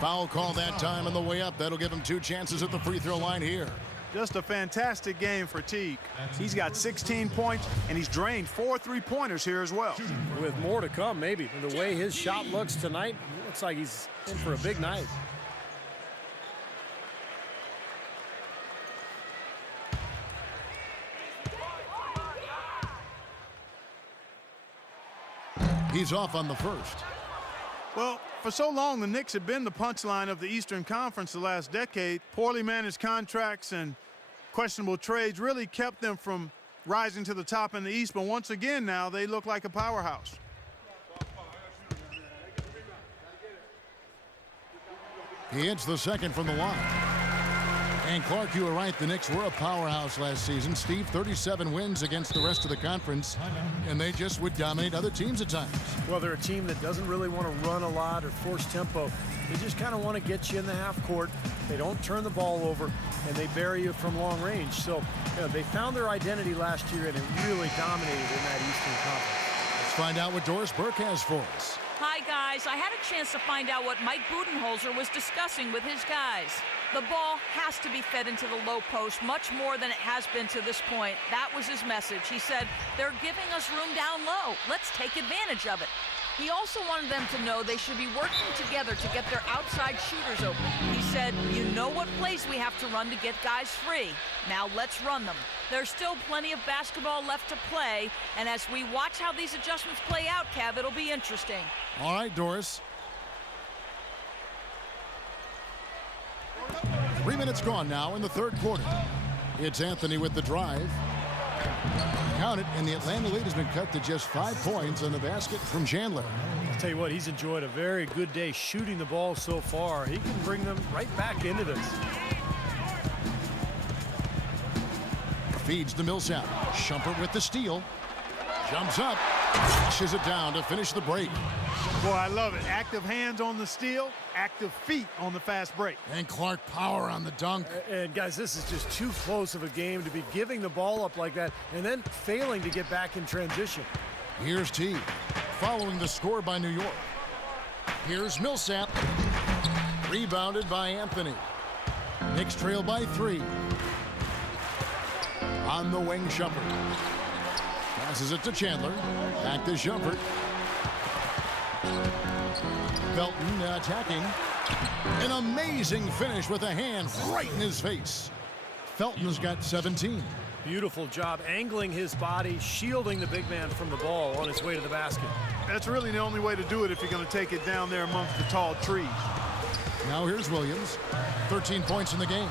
Foul call that time on the way up. That'll give him 2 chances at the free throw line here. Just a fantastic game for Teague. He's got 16 points, and he's drained 4 3-pointers here as well. With more to come, maybe. The way his shot looks tonight, it looks like he's in for a big night. He's off on the first. Well, for so long, the Knicks have been the punchline of the Eastern Conference the last decade. Poorly managed contracts and questionable trades really kept them from rising to the top in the East. But once again now, they look like a powerhouse. He hits the second from the line. And Clark, you were right. The Knicks were a powerhouse last season. Steve, 37 wins against the rest of the conference, and they just would dominate other teams at times. Well, they're a team that doesn't really want to run a lot or force tempo. They just kind of want to get you in the half court. They don't turn the ball over, and they bury you from long range. So they found their identity last year, and it really dominated in that Eastern Conference. Let's find out what Doris Burke has for us. Hi, guys. I had a chance to find out what Mike Budenholzer was discussing with his guys. The ball has to be fed into the low post much more than it has been to this point. That was his message. He said, they're giving us room down low. Let's take advantage of it. He also wanted them to know they should be working together to get their outside shooters open. He said, you know what plays we have to run to get guys free. Now let's run them. There's still plenty of basketball left to play, and as we watch how these adjustments play out, Kev, it'll be interesting. All right, Doris. 3 minutes gone now in the third quarter. It's Anthony with the drive. Count it, and the Atlanta lead has been cut to just 5 points on the basket from Chandler. I'll tell you what, he's enjoyed a very good day shooting the ball so far. He can bring them right back into this. Feeds to Millsap. Shumpert with the steal. Jumps up. Pushes it down to finish the break. Boy, I love it. Active hands on the steal, active feet on the fast break. And Clark power on the dunk. And guys, this is just too close of a game to be giving the ball up like that and then failing to get back in transition. Here's T, following the score by New York. Here's Millsap, rebounded by Anthony. Knicks trail by 3. On the wing, Shumpert. Passes it to Chandler. Back to Shumpert. Felton attacking. An amazing finish with a hand right in his face. Felton's got 17. Beautiful job angling his body, shielding the big man from the ball on his way to the basket. That's really the only way to do it if you're going to take it down there amongst the tall trees. Now here's Williams. 13 points in the game.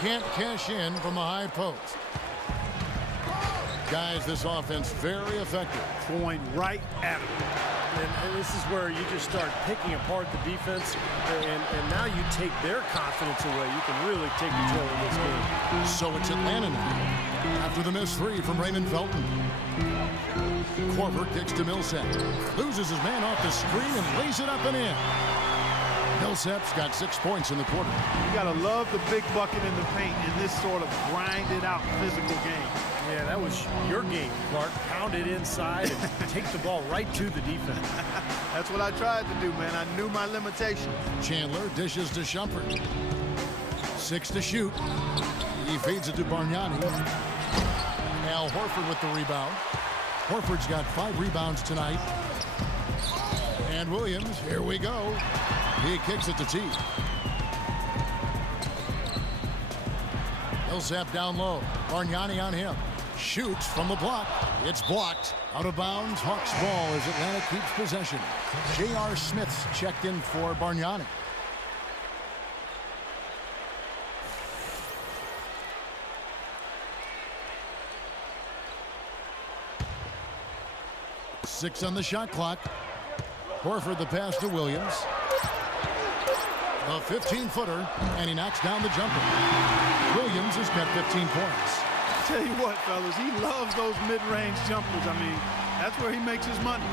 Can't cash in from the high post. Guys, this offense very effective. Going right at him. And this is where you just start picking apart the defense, and now you take their confidence away. You can really take control of this game. So it's Atlanta now. After the missed 3 from Raymond Felton. Korver kicks to Millsap. Loses his man off the screen and lays it up and in. Millsap's got 6 points in the quarter. You got to love the big bucket in the paint in this sort of grinded out physical game. Yeah, that was your game, Clark. Pound it inside and take the ball right to the defense. That's what I tried to do, man. I knew my limitations. Chandler dishes to Shumpert. 6 to shoot. He feeds it to Bargnani. Al Horford with the rebound. Horford's got 5 rebounds tonight. And Williams, here we go. He kicks it to T. Millsap down low. Bargnani on him. Shoots from the block. It's blocked. Out of bounds. Hawks ball as Atlanta keeps possession. J.R. Smith's checked in for Bargnani. Six on the shot clock. Horford the pass to Williams. A 15-footer, and he knocks down the jumper. Williams has got 15 points. Tell you what, fellas, he loves those mid-range jumpers. I mean, that's where he makes his money.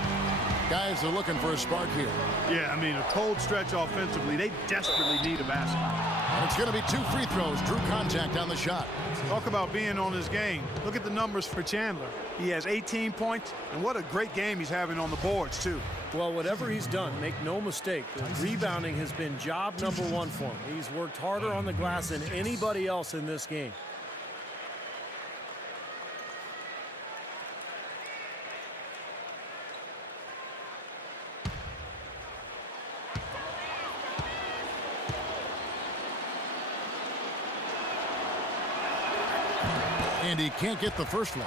Guys are looking for a spark here. Yeah, I mean, a cold stretch offensively. They desperately need a basket. And it's going to be 2 free throws. Drew contact on the shot. Talk about being on his game. Look at the numbers for Chandler. He has 18 points, and what a great game he's having on the boards, too. Well, whatever he's done, make no mistake, the rebounding has been job number 1 for him. He's worked harder on the glass than anybody else in this game. And he can't get the first one.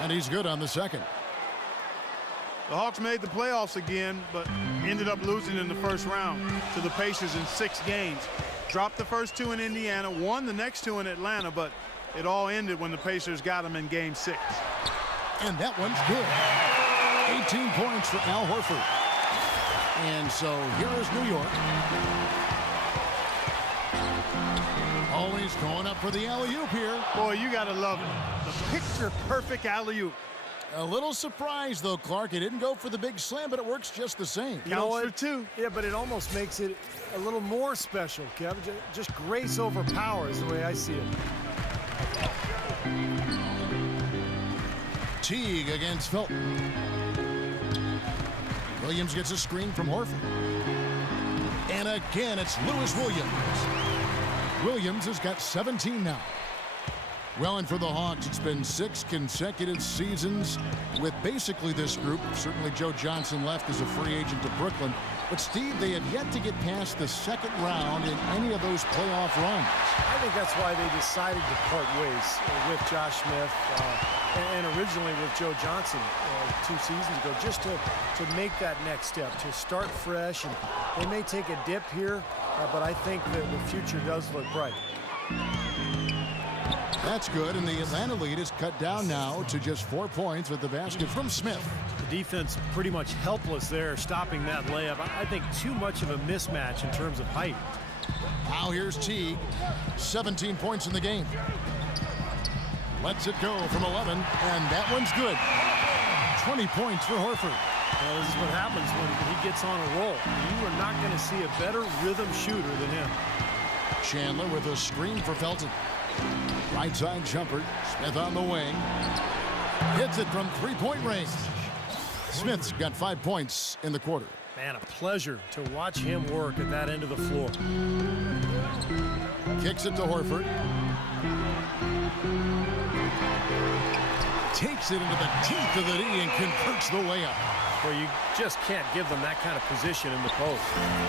And he's good on the second. The Hawks made the playoffs again, but ended up losing in the first round to the Pacers in 6 games. Dropped the first 2 in Indiana, won the next 2 in Atlanta, but it all ended when the Pacers got them in Game 6. And that one's good. 18 points for Al Horford. And so here is New York. Always going up for the alley-oop here. Boy, you got to love it. The picture-perfect alley-oop. A little surprised, though, Clark. He didn't go for the big slam, but it works just the same. You know Counts what? for 2. Yeah, but it almost makes it a little more special, Kevin. Just grace over power is the way I see it. Teague against Felton. Williams gets a screen from Horford. And again, it's Lewis Williams. Williams has got 17 now. Well, and for the Hawks, it's been 6 consecutive seasons with basically this group. Certainly Joe Johnson left as a free agent to Brooklyn. But, Steve, they have yet to get past the second round in any of those playoff runs. I think that's why they decided to part ways with Josh Smith and originally with Joe Johnson 2 seasons ago, just to make that next step, to start fresh. And they may take a dip here, but I think that the future does look bright. That's good, and the Atlanta lead is cut down now to just 4 points with the basket from Smith. The defense pretty much helpless there, stopping that layup. I think too much of a mismatch in terms of height. Now here's Teague, 17 points in the game. Lets it go from 11, and that one's good. 20 points for Horford. Well, this is what happens when he gets on a roll. You are not going to see a better rhythm shooter than him. Chandler with a screen for Felton. Right side jumper. Smith on the wing. Hits it from three-point range. Smith's got 5 points in the quarter. Man, a pleasure to watch him work at that end of the floor. Kicks it to Horford. Takes it into the teeth of the knee and converts the layup. Well, you just can't give them that kind of position in the post.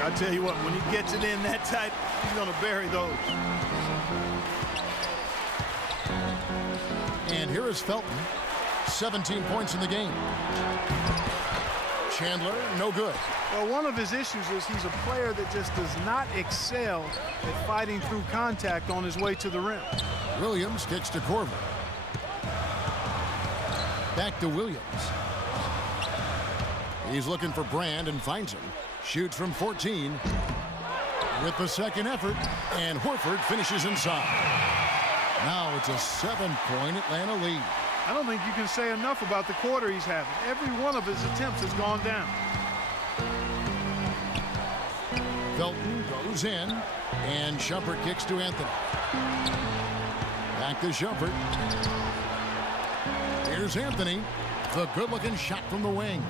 I tell you what, when he gets it in that tight, he's going to bury those. And here is Felton, 17 points in the game. Chandler, no good. Well, one of his issues is he's a player that just does not excel at fighting through contact on his way to the rim. Williams kicks to Korver. Back to Williams. He's looking for Brand and finds him. Shoots from 14 with the second effort, and Horford finishes inside. Now it's a 7-point Atlanta lead. I don't think you can say enough about the quarter he's having. Every one of his attempts has gone down. Felton goes in, and Shumpert kicks to Anthony. Back to Shumpert. Here's Anthony. The good-looking shot from the wing.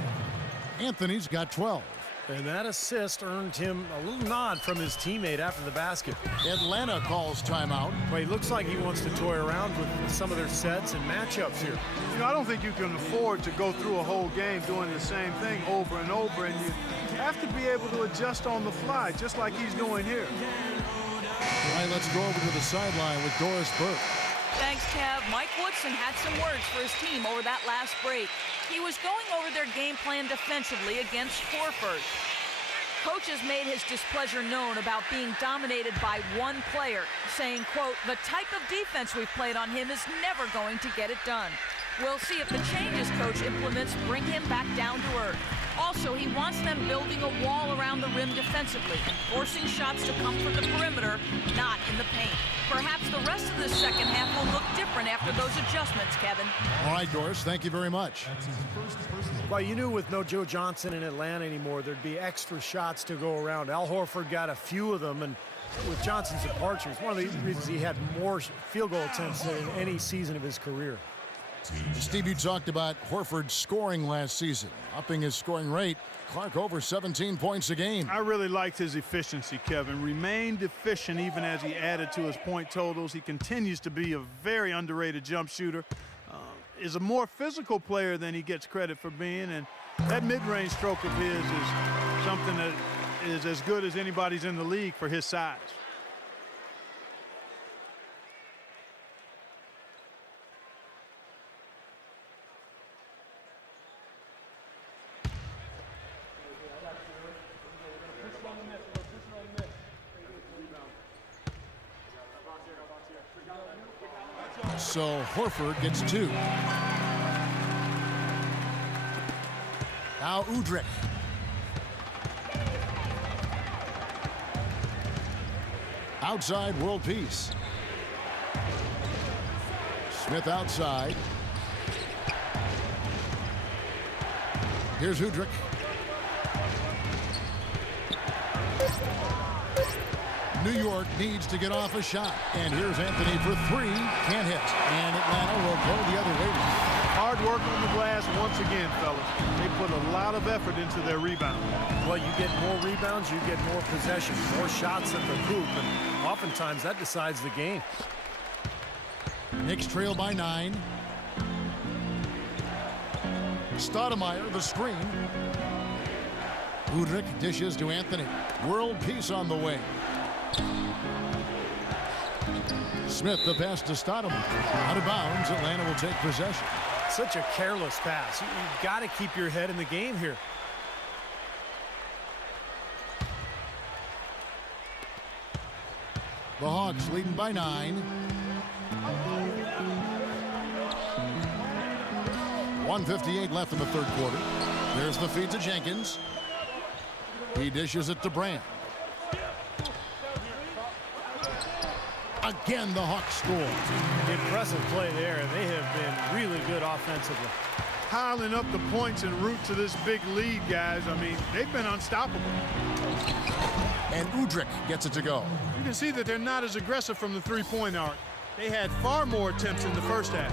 Anthony's got 12. And that assist earned him a little nod from his teammate after the basket. Atlanta calls timeout. Well, he looks like he wants to toy around with some of their sets and matchups here. You know, I don't think you can afford to go through a whole game doing the same thing over and over, and you have to be able to adjust on the fly, just like he's doing here. All right, let's go over to the sideline with Doris Burke. Thanks, Kev. Mike Woodson had some words for his team over that last break. He was going over their game plan defensively against Horford. Coach has made his displeasure known about being dominated by one player, saying, quote, "The type of defense we've played on him is never going to get it done." We'll see if the changes Coach implements bring him back down to earth. Also, he wants them building a wall around the rim defensively and forcing shots to come from the perimeter, not in the paint. Perhaps the rest of the second half will look different after those adjustments, Kevin. All right, Doris, thank you very much. Well, you knew with no Joe Johnson in Atlanta anymore, there'd be extra shots to go around. Al Horford got a few of them, and with Johnson's departure, it's one of the reasons he had more field goal attempts than in any season of his career. Steve, you talked about Horford scoring last season, upping his scoring rate. Clark over 17 points a game. I really liked his efficiency, Kevin. Remained efficient even as he added to his point totals. He continues to be a very underrated jump shooter. Is a more physical player than he gets credit for being, and that mid-range stroke of his is something that is as good as anybody's in the league for his size. So Horford gets 2. Now Udrih. Outside world peace. Smith outside. Here's Udrih. New York needs to get off a shot. And here's Anthony for 3. Can't hit. And Atlanta will go the other way. Hard work on the glass once again, fellas. They put a lot of effort into their rebound. Well, you get more rebounds, you get more possession, more shots at the hoop, and oftentimes that decides the game. Knicks trail by 9. Stoudemire, the screen. Udrich dishes to Anthony. World peace on the wing. Smith, the pass to Stoudemire. Out of bounds, Atlanta will take possession. Such a careless pass. You've got to keep your head in the game here. The Hawks leading by 9. 1:58 left in the third quarter. There's the feed to Jenkins. He dishes it to Brand. Again, the Hawks score. Impressive play there. They have been really good offensively. Piling up the points en route to this big lead, guys. I mean, they've been unstoppable. And Udrich gets it to go. You can see that they're not as aggressive from the three-point arc. They had far more attempts in the first half.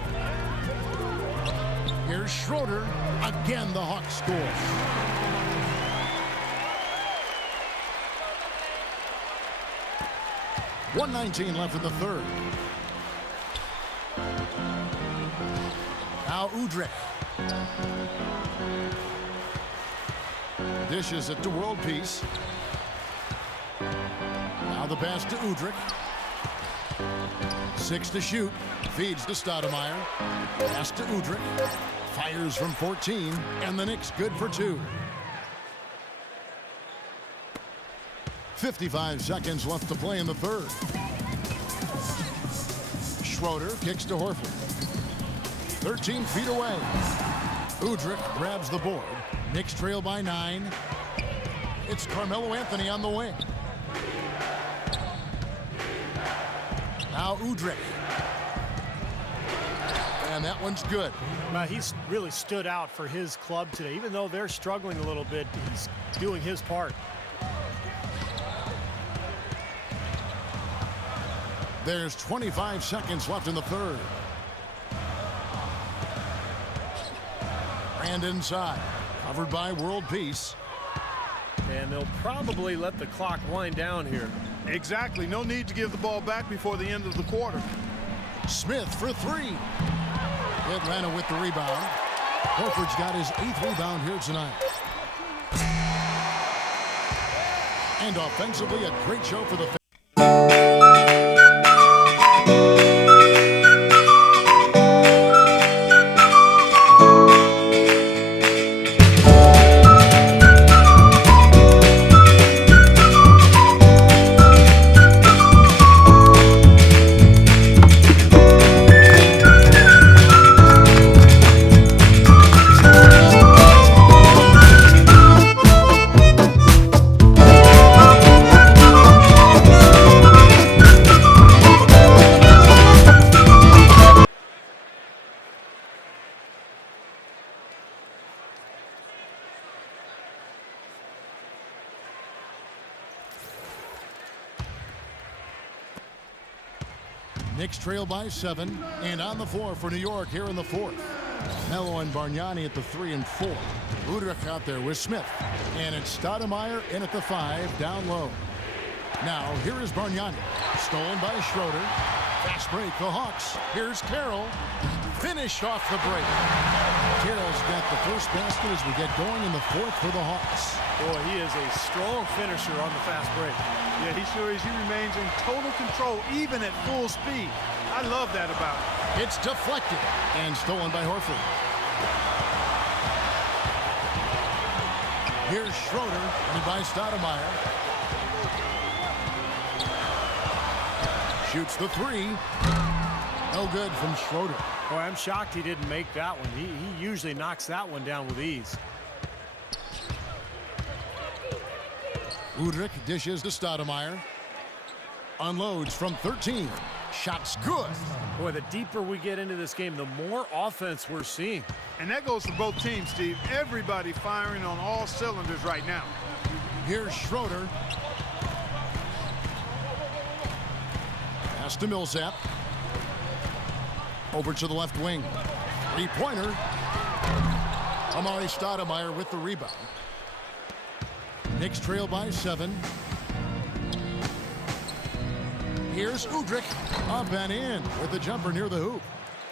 Here's Schroeder. Again, the Hawks score. .119 left in the third. Now Udrich. Dishes it to World Peace. Now the pass to Udrich. 6 to shoot. Feeds to Stoudemire. Pass to Udrich. Fires from 14. And the Knicks good for 2. 55 seconds left to play in the third. Schroeder kicks to Horford. 13 feet away. Udrich grabs the board. Knicks trail by 9. It's Carmelo Anthony on the wing. Now Udrich. And that one's good. Well, he's really stood out for his club today. Even though they're struggling a little bit, he's doing his part. There's 25 seconds left in the third. And inside. Covered by World Peace. And they'll probably let the clock wind down here. Exactly. No need to give the ball back before the end of the quarter. Smith for 3. Atlanta with the rebound. Horford's got his 8th rebound here tonight. And offensively, a great show for the Knicks trail by 7, and on the floor for New York here in the fourth. Melo and Bargnani at the 3 and 4. Udrich out there with Smith. And it's Stoudemire in at the 5, down low. Now, here is Bargnani. Stolen by Schroeder. Fast break, the Hawks. Here's Carroll. Finished off the break. Carroll's got the first basket as we get going in the fourth for the Hawks. Boy, he is a strong finisher on the fast break. Yeah, he sure is. He remains in total control, even at full speed. I love that about him. It's deflected and stolen by Horford. Here's Schroeder and by Stoudemire. Shoots the 3. No good from Schroeder. Boy, I'm shocked he didn't make that one. He usually knocks that one down with ease. Udrich dishes to Stoudemire. Unloads from 13. Shot's good. Boy, the deeper we get into this game, the more offense we're seeing. And that goes for both teams, Steve. Everybody firing on all cylinders right now. Here's Schroeder. Pass to Millsap. Over to the left wing. 3-pointer. Amari Stoudemire with the rebound. Knicks trail by 7. Here's Udrich up and in with the jumper near the hoop.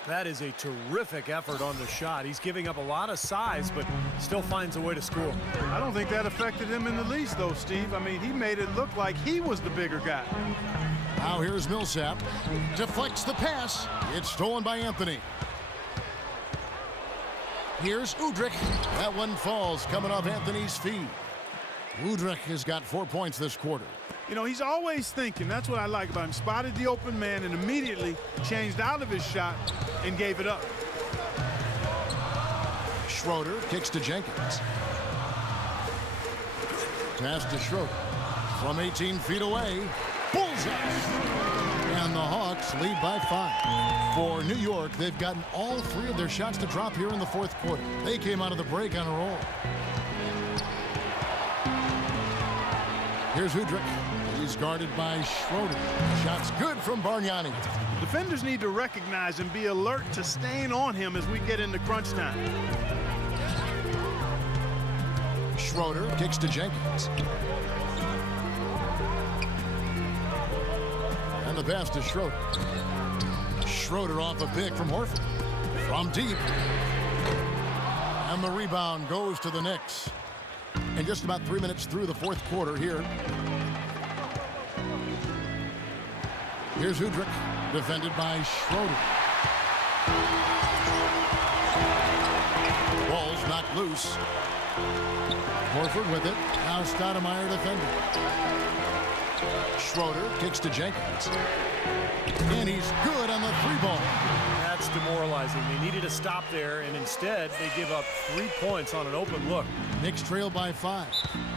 That is a terrific effort on the shot. He's giving up a lot of size, but still finds a way to score. I don't think that affected him in the least, though, Steve. I mean, he made it look like he was the bigger guy. Now here's Millsap. Deflects the pass. It's stolen by Anthony. Here's Udrich. That one falls coming off Anthony's feet. Udrich has got 4 points this quarter. You know, he's always thinking. That's what I like about him. Spotted the open man and immediately changed out of his shot and gave it up. Schroeder kicks to Jenkins. Pass to Schroeder. From 18 feet away. Bullseye! And the Hawks lead by 5. For New York, they've gotten all 3 of their shots to drop here in the fourth quarter. They came out of the break on a roll. Here's Udrich. He's guarded by Schroeder. Shot's good from Bargnani. Defenders need to recognize and be alert to staying on him as we get into crunch time. Schroeder kicks to Jenkins. And the pass to Schroeder. Schroeder off a pick from Horford. From deep. And the rebound goes to the Knicks. And just about 3 minutes through the fourth quarter here. Here's Udrich, defended by Schroeder. Ball's knocked loose. Horford with it. Now Stoudemire defending. Schroeder kicks to Jenkins. And he's good on the 3-ball. That's demoralizing. They needed to stop there, and instead they give up 3 points on an open look. Knicks trail by 5.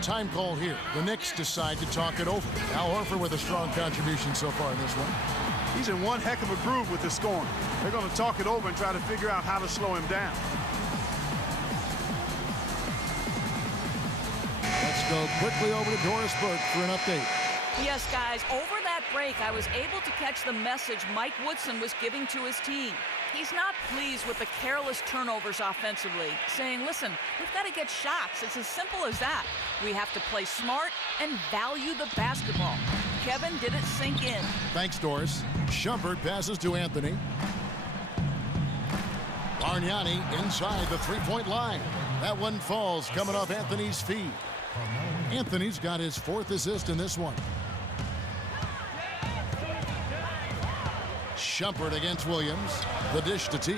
Time call here. The Knicks decide to talk it over. Al Horford with a strong contribution so far in this one. He's in one heck of a groove with the scoring. They're going to talk it over and try to figure out how to slow him down. Let's go quickly over to Doris Burke for an update. Yes, guys, over that break, I was able to catch the message Mike Woodson was giving to his team. He's not pleased with the careless turnovers offensively, saying, listen, we've got to get shots. It's as simple as that. We have to play smart and value the basketball. Kevin, did it sink in? Thanks, Doris. Shumpert passes to Anthony. Bargnani inside the three-point line. That one falls coming off Anthony's feet. Anthony's got his 4th assist in this one. Shumpert against Williams. The dish to T.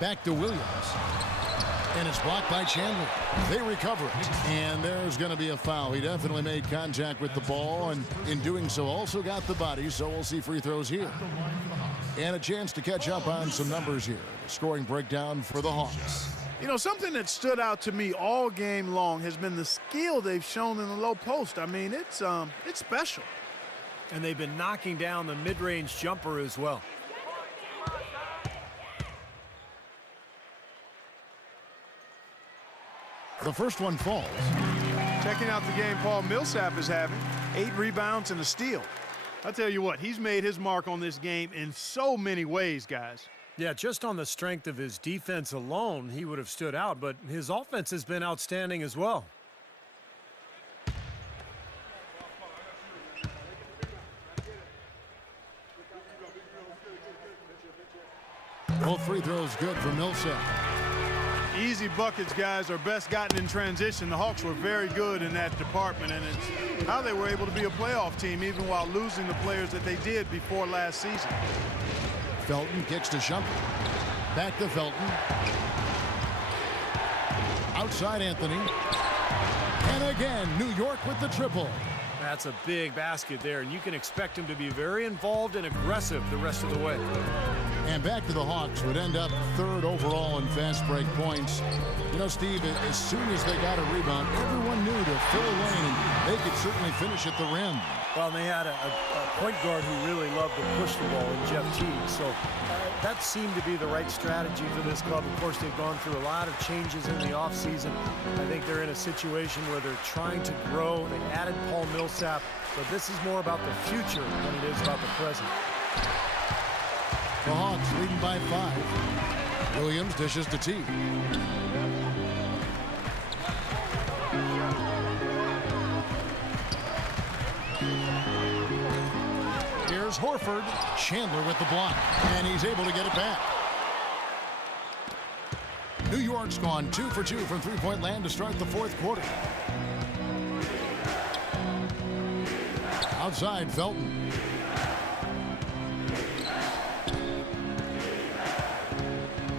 Back to Williams. And it's blocked by Chandler. They recover it. And there's going to be a foul. He definitely made contact with the ball, and in doing so also got the body, so we'll see free throws here. And a chance to catch up on some numbers here. The scoring breakdown for the Hawks. You know, something that stood out to me all game long has been the skill they've shown in the low post. I mean, it's special. And they've been knocking down the mid-range jumper as well. The first one falls. Checking out the game Paul Millsap is having. 8 rebounds and a steal. I'll tell you what, he's made his mark on this game in so many ways, guys. Yeah, just on the strength of his defense alone, he would have stood out, but his offense has been outstanding as well. Both free throws good for Millsap. Easy buckets, guys, are best gotten in transition. The Hawks were very good in that department, and it's how they were able to be a playoff team even while losing the players that they did before last season. Felton kicks to Shumpert. Back to Felton. Outside Anthony. And again, New York with the triple. That's a big basket there, and you can expect him to be very involved and aggressive the rest of the way. And back to the Hawks, would end up 3rd overall in fast break points. You know, Steve, as soon as they got a rebound, everyone knew to fill a lane, and they could certainly finish at the rim. Well, they had a point guard who really loved to push the ball in Jeff Teague, so that seemed to be the right strategy for this club. Of course, they've gone through a lot of changes in the offseason. I think they're in a situation where they're trying to grow. They added Paul Millsap, but this is more about the future than it is about the present. The Hawks leading by 5. Williams dishes to T. Horford. Chandler with the block, and he's able to get it back. New York's gone 2 for 2 from three-point land to start the fourth quarter. Outside, Felton.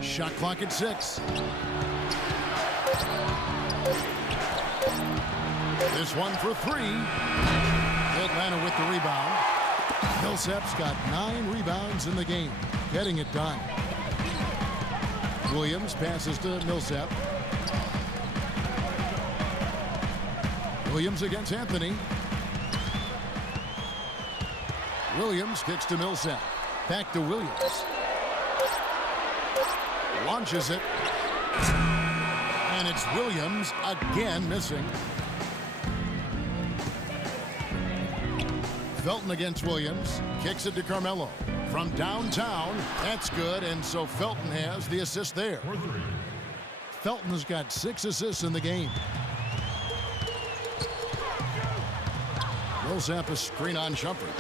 Shot clock at 6. This one for 3. Atlanta with the rebound. Millsap's got 9 rebounds in the game, getting it done. Williams passes to Millsap. Williams against Anthony. Williams kicks to Millsap. Back to Williams. Launches it. And it's Williams again missing. Felton against Williams. Kicks it to Carmelo. From downtown, that's good, and so Felton has the assist there. Felton has got 6 assists in the game. Millsap a screen on Shumpert.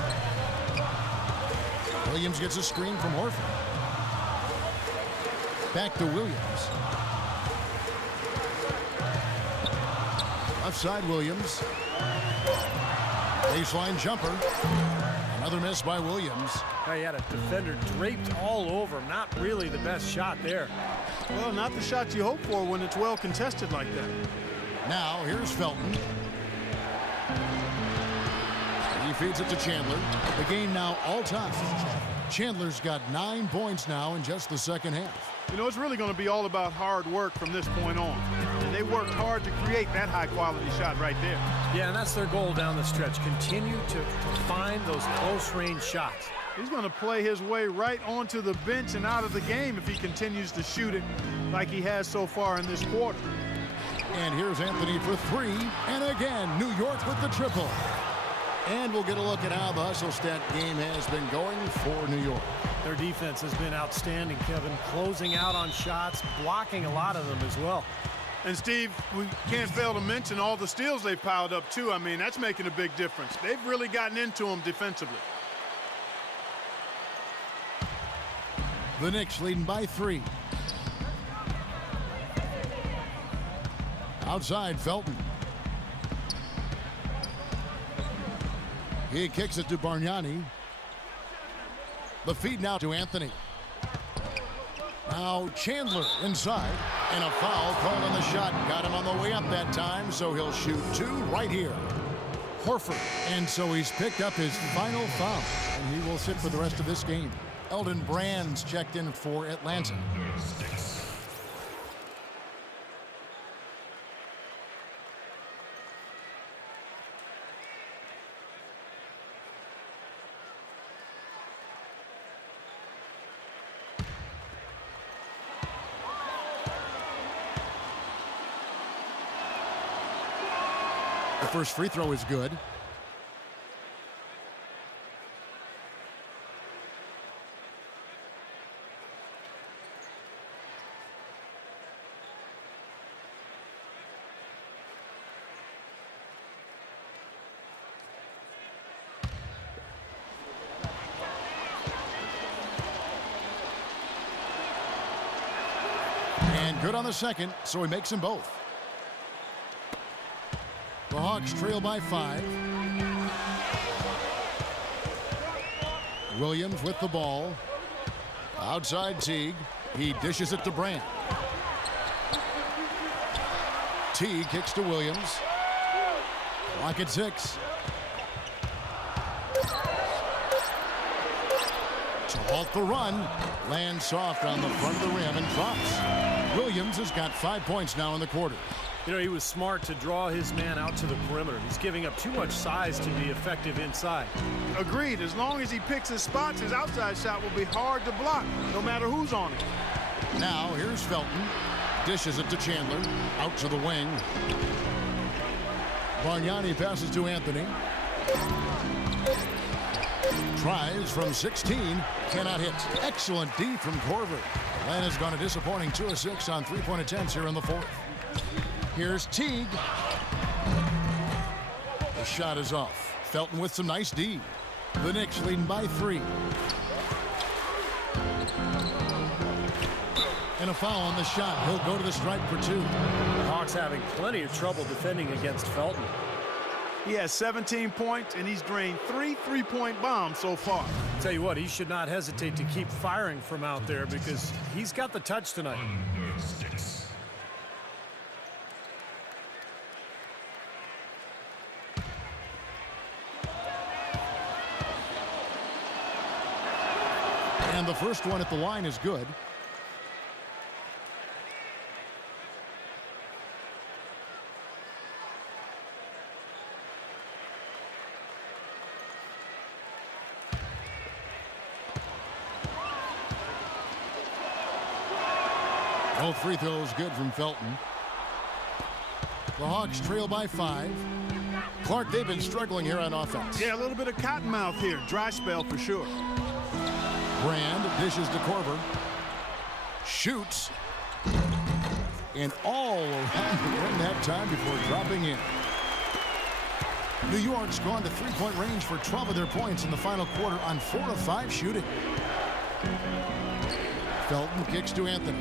Williams gets a screen from Horford. Back to Williams. Left side, Williams. Baseline jumper. Another miss by Williams. He had a defender draped all over him. Not really the best shot there. Well, not the shot you hope for when it's well contested like that. Now, here's Felton. He feeds it to Chandler. The game now all time. Chandler's got 9 points now in just the second half. You know, it's really going to be all about hard work from this point on. And they worked hard to create that high-quality shot right there. Yeah, and that's their goal down the stretch. Continue to find those close-range shots. He's going to play his way right onto the bench and out of the game if he continues to shoot it like he has so far in this quarter. And here's Anthony for 3. And again, New York with the triple. And we'll get a look at how the hustle stat game has been going for New York. Their defense has been outstanding, Kevin. Closing out on shots, blocking a lot of them as well. And, Steve, we can't fail to mention all the steals they've piled up, too. I mean, that's making a big difference. They've really gotten into them defensively. The Knicks leading by 3. Outside, Felton. He kicks it to Bargnani. The feed now to Anthony. Now Chandler inside. And a foul called on the shot. Got him on the way up that time, so he'll shoot 2 right here. Horford. And so he's picked up his final foul. And he will sit for the rest of this game. Elton Brand's checked in for Atlanta. The first free throw is good. And good on the second, so he makes them both. The Hawks trail by 5. Williams with the ball. Outside Teague. He dishes it to Brand. Teague kicks to Williams. Clock at 6. To halt the run. Lands soft on the front of the rim and drops. Williams has got 5 points now in the quarter. You know, he was smart to draw his man out to the perimeter. He's giving up too much size to be effective inside. Agreed. As long as he picks his spots, his outside shot will be hard to block, no matter who's on it. Now, here's Felton. Dishes it to Chandler. Out to the wing. Bargnani passes to Anthony. Tries from 16. Cannot hit. Excellent D from Corver. Atlanta's gone a disappointing 2 of 6 on three-point attempts here in the fourth. Here's Teague. The shot is off. Felton with some nice D. The Knicks leading by 3. And a foul on the shot. He'll go to the stripe for 2. The Hawks having plenty of trouble defending against Felton. He has 17 points, and he's drained 3 3-point bombs so far. Tell you what, he should not hesitate to keep firing from out there because he's got the touch tonight. And the first one at the line is good. Both free throws good from Felton. The Hawks trail by 5. Clark, they've been struggling here on offense. Yeah, a little bit of cottonmouth here. Dry spell for sure. Brand dishes to Korver. Shoots. And all around the rim that time before dropping in. New York's gone to three-point range for 12 of their points in the final quarter on 4 of 5 shooting. Felton kicks to Anthony.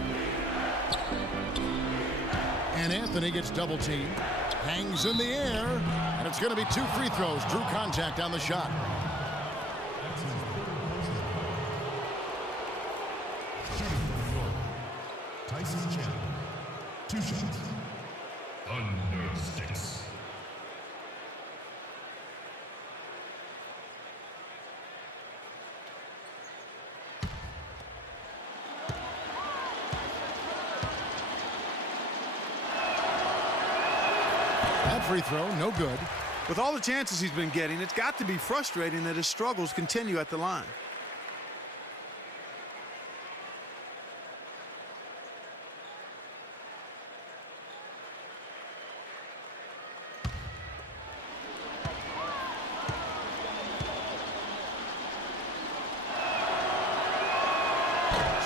And Anthony gets double teamed. Hangs in the air. And it's going to be 2 free throws. Drew contact on the shot. Tyson Chandler, 2 shots. Under 6. That free throw, no good. With all the chances he's been getting, it's got to be frustrating that his struggles continue at the line.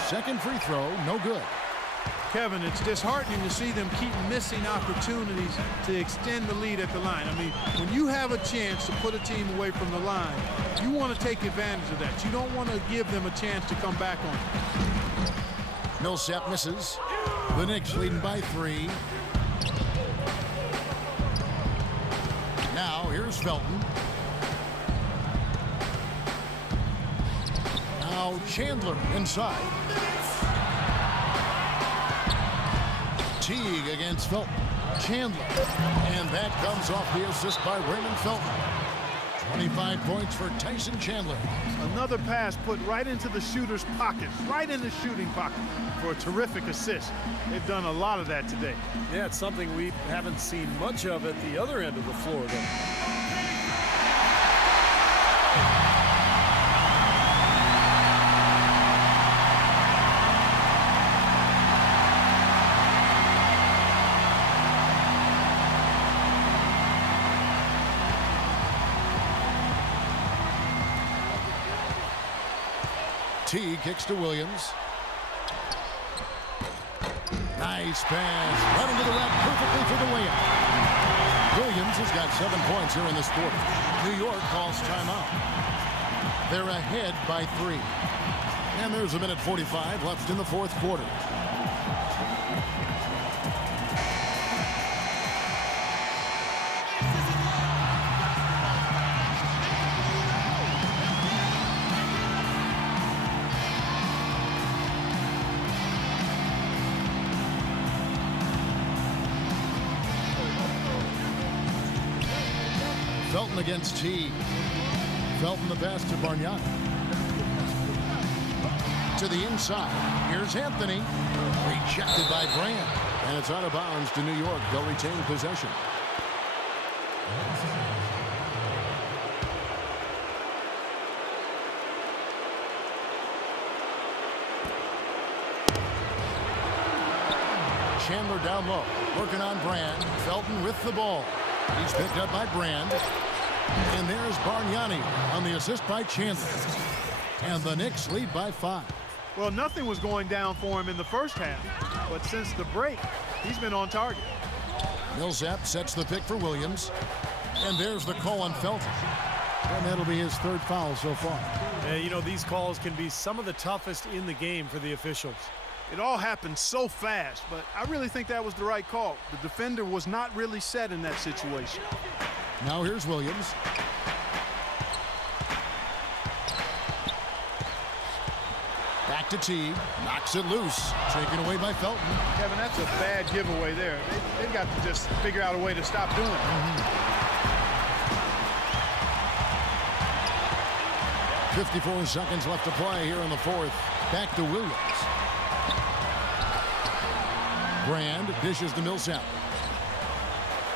Second free throw, no good. Kevin, it's disheartening to see them keep missing opportunities to extend the lead at the line. I mean, when you have a chance to put a team away from the line, you want to take advantage of that. You don't want to give them a chance to come back on it. Millsap misses. The Knicks leading by 3. Now here's Felton. Now Chandler inside. Teague against Felton. Chandler. And that comes off the assist by Raymond Felton. 25 points for Tyson Chandler. Another pass put right into the shooter's pocket, right in the shooting pocket for a terrific assist. They've done a lot of that today. Yeah, it's something we haven't seen much of at the other end of the floor, though. T kicks to Williams. Nice pass. Right into the rack perfectly for the layup. Williams has got 7 points here in this quarter. New York calls timeout. They're ahead by 3. And there's a minute 45 left in the fourth quarter. Felton against T. Felton the pass to Bargnani. To the inside. Here's Anthony. Rejected by Brand. And it's out of bounds to New York. They'll retain possession. Chandler down low. Working on Brand. Felton with the ball. He's picked up by Brand. And there's Bargnani on the assist by Chandler. And the Knicks lead by 5. Well, nothing was going down for him in the first half, but since the break, he's been on target. Millsap sets the pick for Williams. And there's the call on Felton. And that'll be his third foul so far. Yeah, you know, these calls can be some of the toughest in the game for the officials. It all happened so fast, but I really think that was the right call. The defender was not really set in that situation. Now here's Williams. Back to Teague. Knocks it loose. Taken away by Felton. Kevin, that's a bad giveaway there. They've got to just figure out a way to stop doing it. 54 seconds left to play here in the fourth. Back to Williams. Brand dishes to Millsap.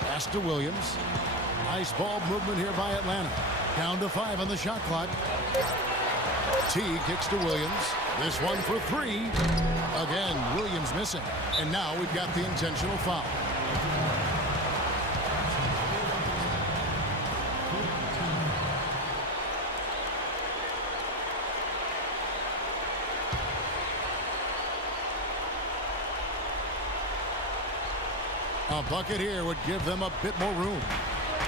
Pass to Williams. Nice ball movement here by Atlanta. Down to 5 on the shot clock. T kicks to Williams. This one for 3. Again, Williams missing. And now we've got the intentional foul. A bucket here would give them a bit more room.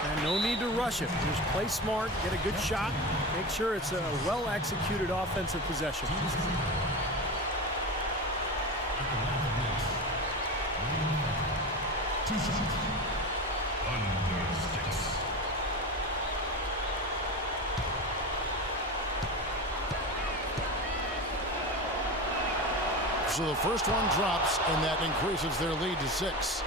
And no need to rush it. Just play smart, get a good shot, make sure it's a well-executed offensive possession. So the first one drops, and that increases their lead to 6.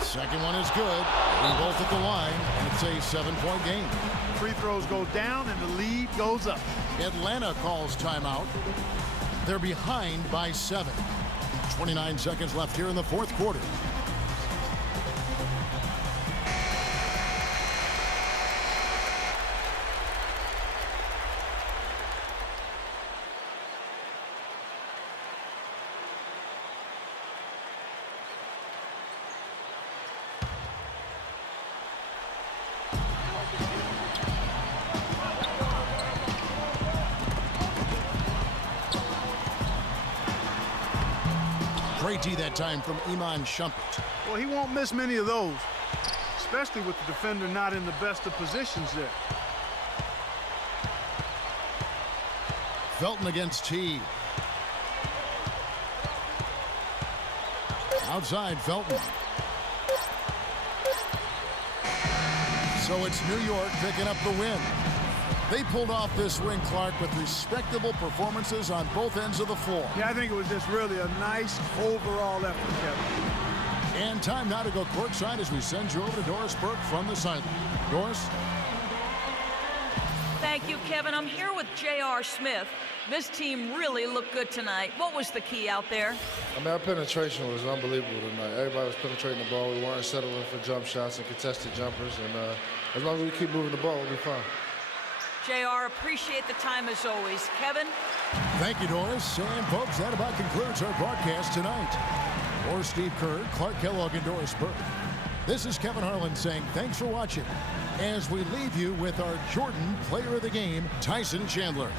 Second one is good. They're both at the line, and it's a 7-point game. Free throws go down, and the lead goes up. Atlanta calls timeout. They're behind by 7. 29 seconds left here in the fourth quarter. Great D that time from Iman Shumpert. Well, he won't miss many of those, especially with the defender not in the best of positions there. Felton against T. Outside Felton. So it's New York picking up the win. They pulled off this win, Clark, with respectable performances on both ends of the floor. Yeah, I think it was just really a nice overall effort, Kevin. And time now to go courtside as we send you over to Doris Burke from the sideline. Doris? Thank you, Kevin. I'm here with J.R. Smith. This team really looked good tonight. What was the key out there? I mean, our penetration was unbelievable tonight. Everybody was penetrating the ball. We weren't settling for jump shots and contested jumpers. And as long as we keep moving the ball, we'll be fine. JR, appreciate the time as always. Kevin? Thank you, Doris. And folks, that about concludes our broadcast tonight. For Steve Kerr, Clark Kellogg, and Doris Burke, this is Kevin Harlan saying thanks for watching as we leave you with our Jordan Player of the Game, Tyson Chandler.